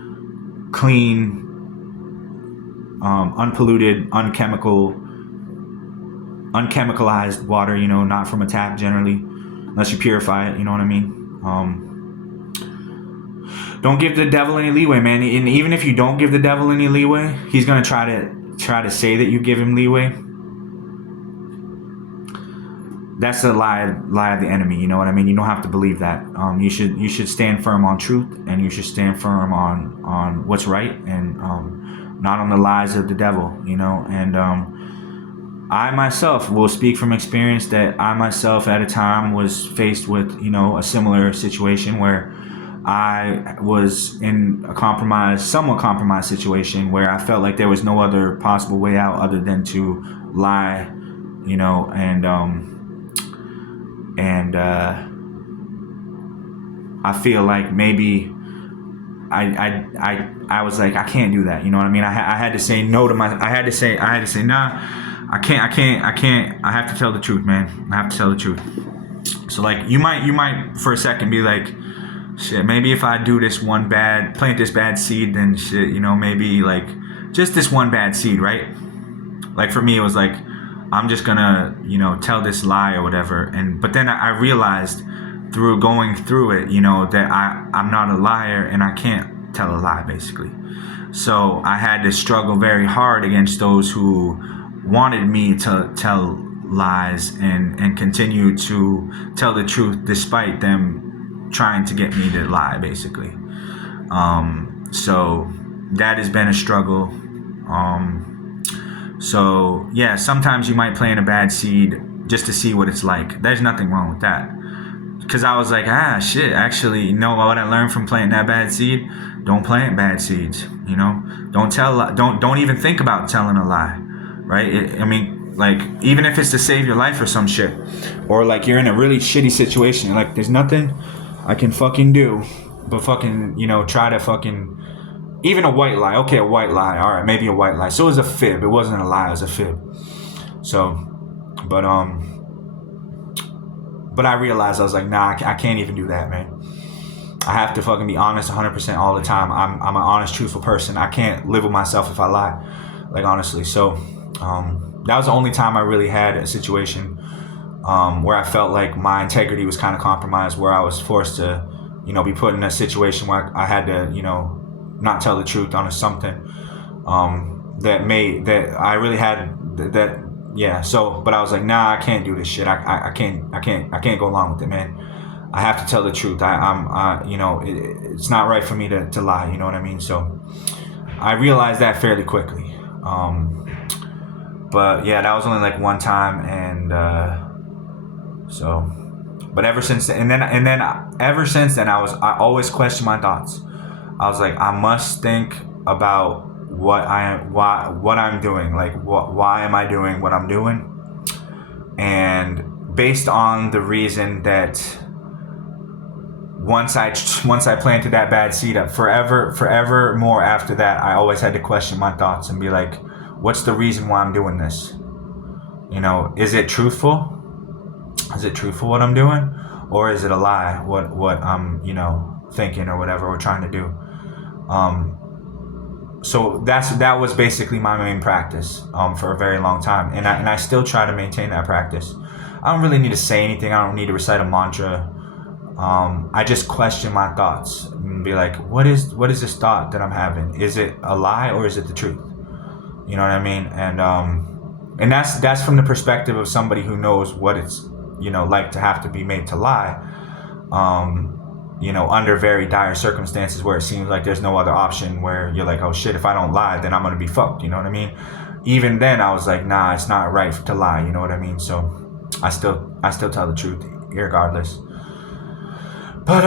clean, unpolluted, unchemicalized water, not from a tap generally, unless you purify it, you know what I mean? Don't give the devil any leeway, man. And even if you don't give the devil any leeway, he's going to try to say that you give him leeway. That's the lie of the enemy, you know what I mean? You don't have to believe that. You should stand firm on truth, and you should stand firm on what's right, and not on the lies of the devil, and I myself will speak from experience that I myself at a time was faced with, a similar situation where I was in a somewhat compromised situation, where I felt like there was no other possible way out other than to lie, and I feel like maybe I was like, I can't do that. You know what I mean? I had to say no to I had to say, nah, I can't. I have to tell the truth, man. I have to tell the truth. So like, you might for a second be like, shit, maybe if I do plant this bad seed, then shit, maybe like just this one bad seed, right? Like for me, it was like, I'm just gonna, tell this lie or whatever. But then I realized through going through it, that I'm not a liar and I can't tell a lie, basically. So I had to struggle very hard against those who wanted me to tell lies and continue to tell the truth despite them trying to get me to lie, basically. So that has been a struggle. So yeah, sometimes you might plant a bad seed just to see what it's like. There's nothing wrong with that. Because I was like, shit, actually, what I learned from planting that bad seed? Don't plant bad seeds, don't even think about telling a lie, right? Like, even if it's to save your life or some shit, or like you're in a really shitty situation, like there's nothing I can fucking do but fucking, try to fucking, even a white lie. Okay, a white lie, all right, maybe a white lie. So it was a fib. It wasn't a lie, it was a fib. So, but I realized, I was like, nah, I can't even do that, man. I have to fucking be honest 100% all the time. I'm an honest, truthful person. I can't live with myself if I lie, like, honestly. So that was the only time I really had a situation where I felt like my integrity was kind of compromised, where I was forced to, be put in a situation where I had to, not tell the truth on something that I really had that. Yeah, so, but I was like, nah, I can't do this shit. I can't go along with it, man. I have to tell the truth. It's not right for me to lie. You know what I mean? So I realized that fairly quickly. But yeah, that was only like one time, and but ever since then, and then ever since then, I always question my thoughts. I was like, I must think about what I'm doing, like why am I doing what I'm doing, and based on the reason that once I planted that bad seed up, forever more after that, I always had to question my thoughts and be like, what's the reason why I'm doing this? Is it truthful? Is it truthful what I'm doing, or is it a lie? What I'm thinking or whatever we're trying to do. So that was basically my main practice for a very long time, and I still try to maintain that practice. I don't really need to say anything. I don't need to recite a mantra. I just question my thoughts and be like, what is this thought that I'm having? Is it a lie or is it the truth? You know what I mean? And that's from the perspective of somebody who knows what it's like to have to be made to lie. Under very dire circumstances where it seems like there's no other option, where you're like, oh shit, if I don't lie, then I'm gonna be fucked. You know what I mean? Even then, I was like, nah, it's not right to lie. You know what I mean? So I still tell the truth, regardless. But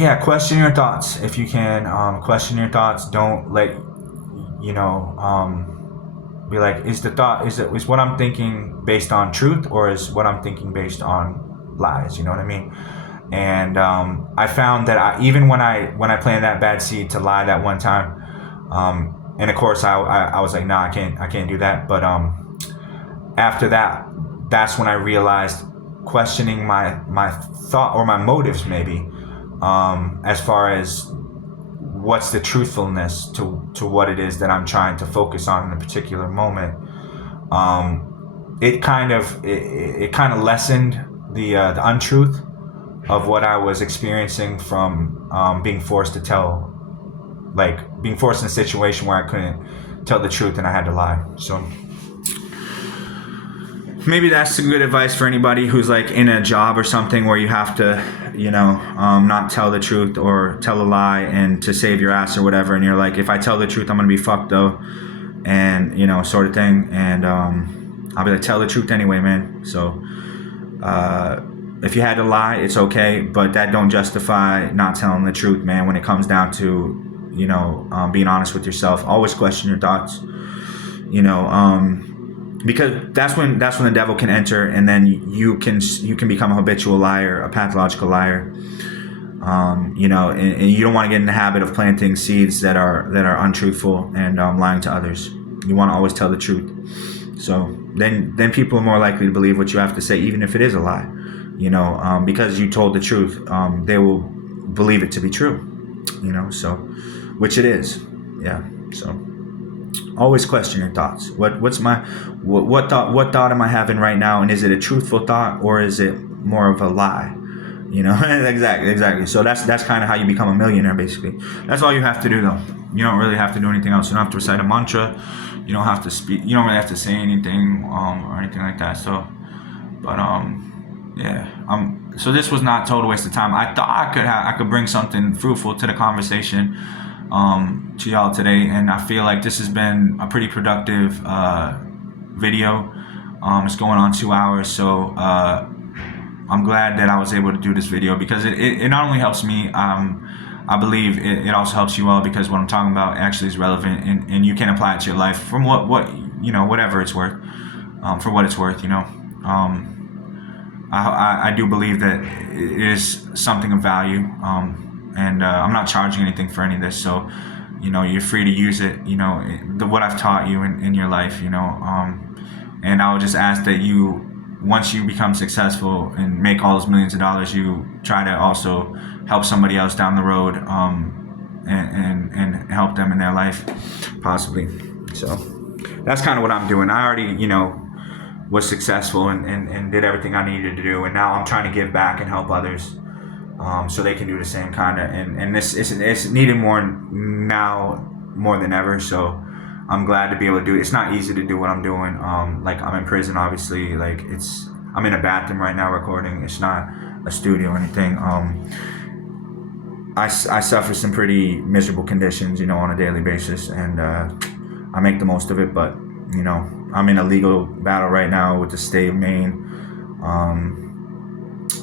yeah, question your thoughts if you can. Question your thoughts. Don't let be like, is what I'm thinking based on truth, or is what I'm thinking based on lies? You know what I mean? And I found that even when I planted that bad seed to lie that one time, and of course I was like, nah, I can't do that. But after that, that's when I realized questioning my thought or my motives, maybe, as far as what's the truthfulness to what it is that I'm trying to focus on in a particular moment. It kind of lessened the untruth of what I was experiencing from being forced in a situation where I couldn't tell the truth and I had to lie. So maybe that's some good advice for anybody who's like in a job or something where you have to, not tell the truth or tell a lie and to save your ass or whatever. And you're like, if I tell the truth, I'm going to be fucked though. And, sort of thing. And I'll be like, tell the truth anyway, man. So if you had to lie, it's okay. But that don't justify not telling the truth, man, when it comes down to, being honest with yourself. Always question your thoughts, because that's when the devil can enter, and then you can become a habitual liar, a pathological liar. And you don't want to get in the habit of planting seeds that are untruthful and lying to others. You want to always tell the truth. So then people are more likely to believe what you have to say, even if it is a lie. Because you told the truth, they will believe it to be true. So, which it is. Yeah. So always question your thoughts. What thought am I having right now, and is it a truthful thought or is it more of a lie? You know, exactly. So that's kind of how you become a millionaire, basically. That's all you have to do, though. You don't really have to do anything else. You don't have to recite a mantra. You don't have to speak. You don't really have to say anything or anything like that. So, but yeah. So this was not a total waste of time. I thought I could bring something fruitful to the conversation to y'all today, and I feel like this has been a pretty productive video. It's going on 2 hours, so I'm glad that I was able to do this video because it not only helps me, I believe it also helps you all because what I'm talking about actually is relevant and you can apply it to your life from what you know, whatever it's worth, for what it's worth, you know. I do believe that it is something of value, and I'm not charging anything for any of this, so you know, you're free to use it, you know, what I've taught you in your life, you know, and I would just ask that you, once you become successful and make all those millions of dollars, you try to also help somebody else down the road, and help them in their life, possibly. So that's kind of what I'm doing. I already, you know, was successful and did everything I needed to do, and now I'm trying to give back and help others, so they can do the same kind of. And this it's needed more now more than ever. So I'm glad to be able to do it. It's not easy to do what I'm doing. Like I'm in prison, obviously. Like I'm in a bathroom right now recording. It's not a studio or anything. I suffer some pretty miserable conditions, you know, on a daily basis, and I make the most of it. But you know, I'm in a legal battle right now with the state of Maine.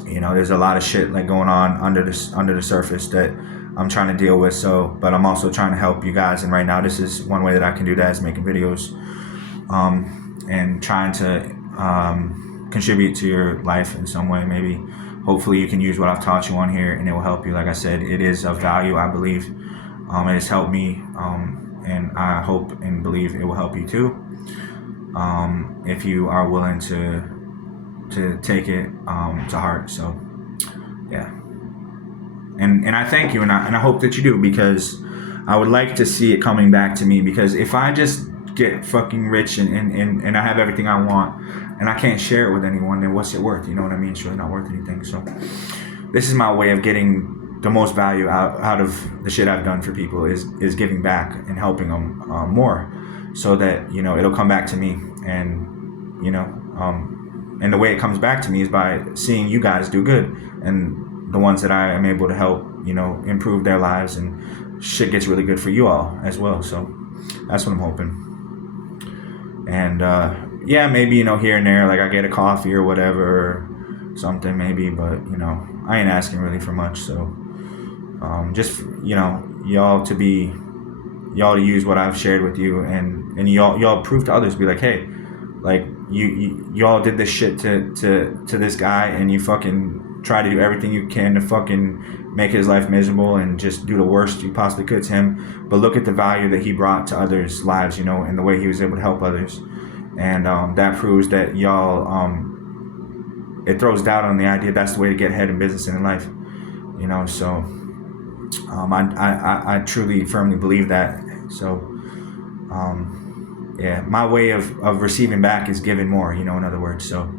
You know, there's a lot of shit like going on under the surface that I'm trying to deal with. So, but I'm also trying to help you guys. And right now, this is one way that I can do that is making videos, and trying to contribute to your life in some way. Maybe, hopefully, you can use what I've taught you on here, and it will help you. Like I said, it is of value. I believe it has helped me, and I hope and believe it will help you too. If you are willing to take it to heart. So yeah, and I thank you, and I hope that you do, because I would like to see it coming back to me, because if I just get fucking rich and I have everything I want and I can't share it with anyone, then what's it worth? You know what I mean? It's really not worth anything. So this is my way of getting the most value out of the shit I've done for people, is giving back and helping them more, so that, you know, it'll come back to me. And you know, and the way it comes back to me is by seeing you guys do good, and the ones that I am able to help, you know, improve their lives, and shit gets really good for you all as well. So that's what I'm hoping. And yeah, maybe, you know, here and there, like I get a coffee or whatever, or something maybe, but you know, I ain't asking really for much. So just, you know, y'all to use what I've shared with you, and y'all prove to others, be like, hey, like y'all did this shit to this guy, and you fucking try to do everything you can to fucking make his life miserable and just do the worst you possibly could to him. But look at the value that he brought to others' lives, you know, and the way he was able to help others. And that proves that y'all, it throws doubt on the idea that's the way to get ahead in business and in life, you know. So I truly firmly believe that. So yeah, my way of receiving back is giving more, you know, in other words. So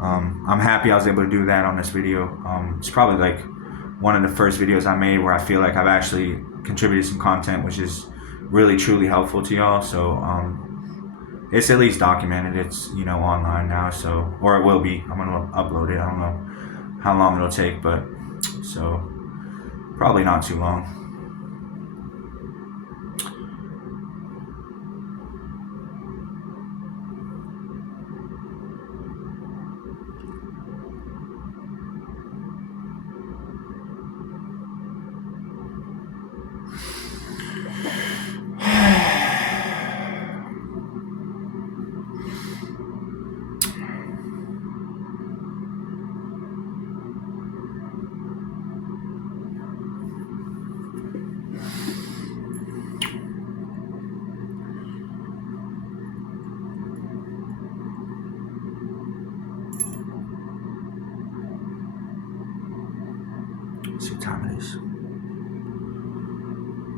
I'm happy I was able to do that on this video. It's probably like one of the first videos I made where I feel like I've actually contributed some content which is really truly helpful to y'all. So it's at least documented. It's, you know, online now, so, or it will be. I'm gonna upload it. I don't know how long it'll take, but so probably not too long. See what time it is.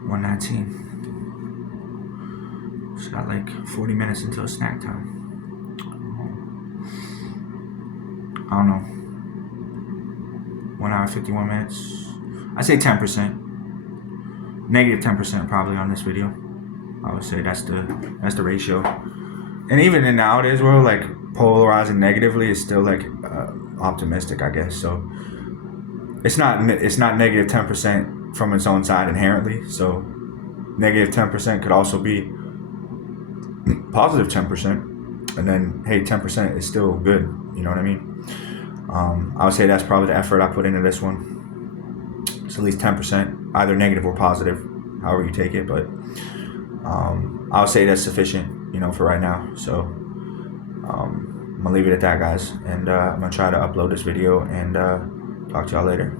1:19. It's got like 40 minutes until snack time. I don't know. 1 hour 51 minutes. I say 10%. Negative 10% probably on this video. I would say that's the ratio. And even in nowadays world, like polarizing negatively is still like optimistic, I guess. So it's not negative 10% from its own side inherently. So negative 10% could also be positive 10%, and then hey, 10% is still good. You know what I mean? I would say that's probably the effort I put into this one. It's at least 10%, either negative or positive, however you take it. But I would say that's sufficient, you know, for right now. So I'm gonna leave it at that, guys, and I'm gonna try to upload this video and talk to y'all later.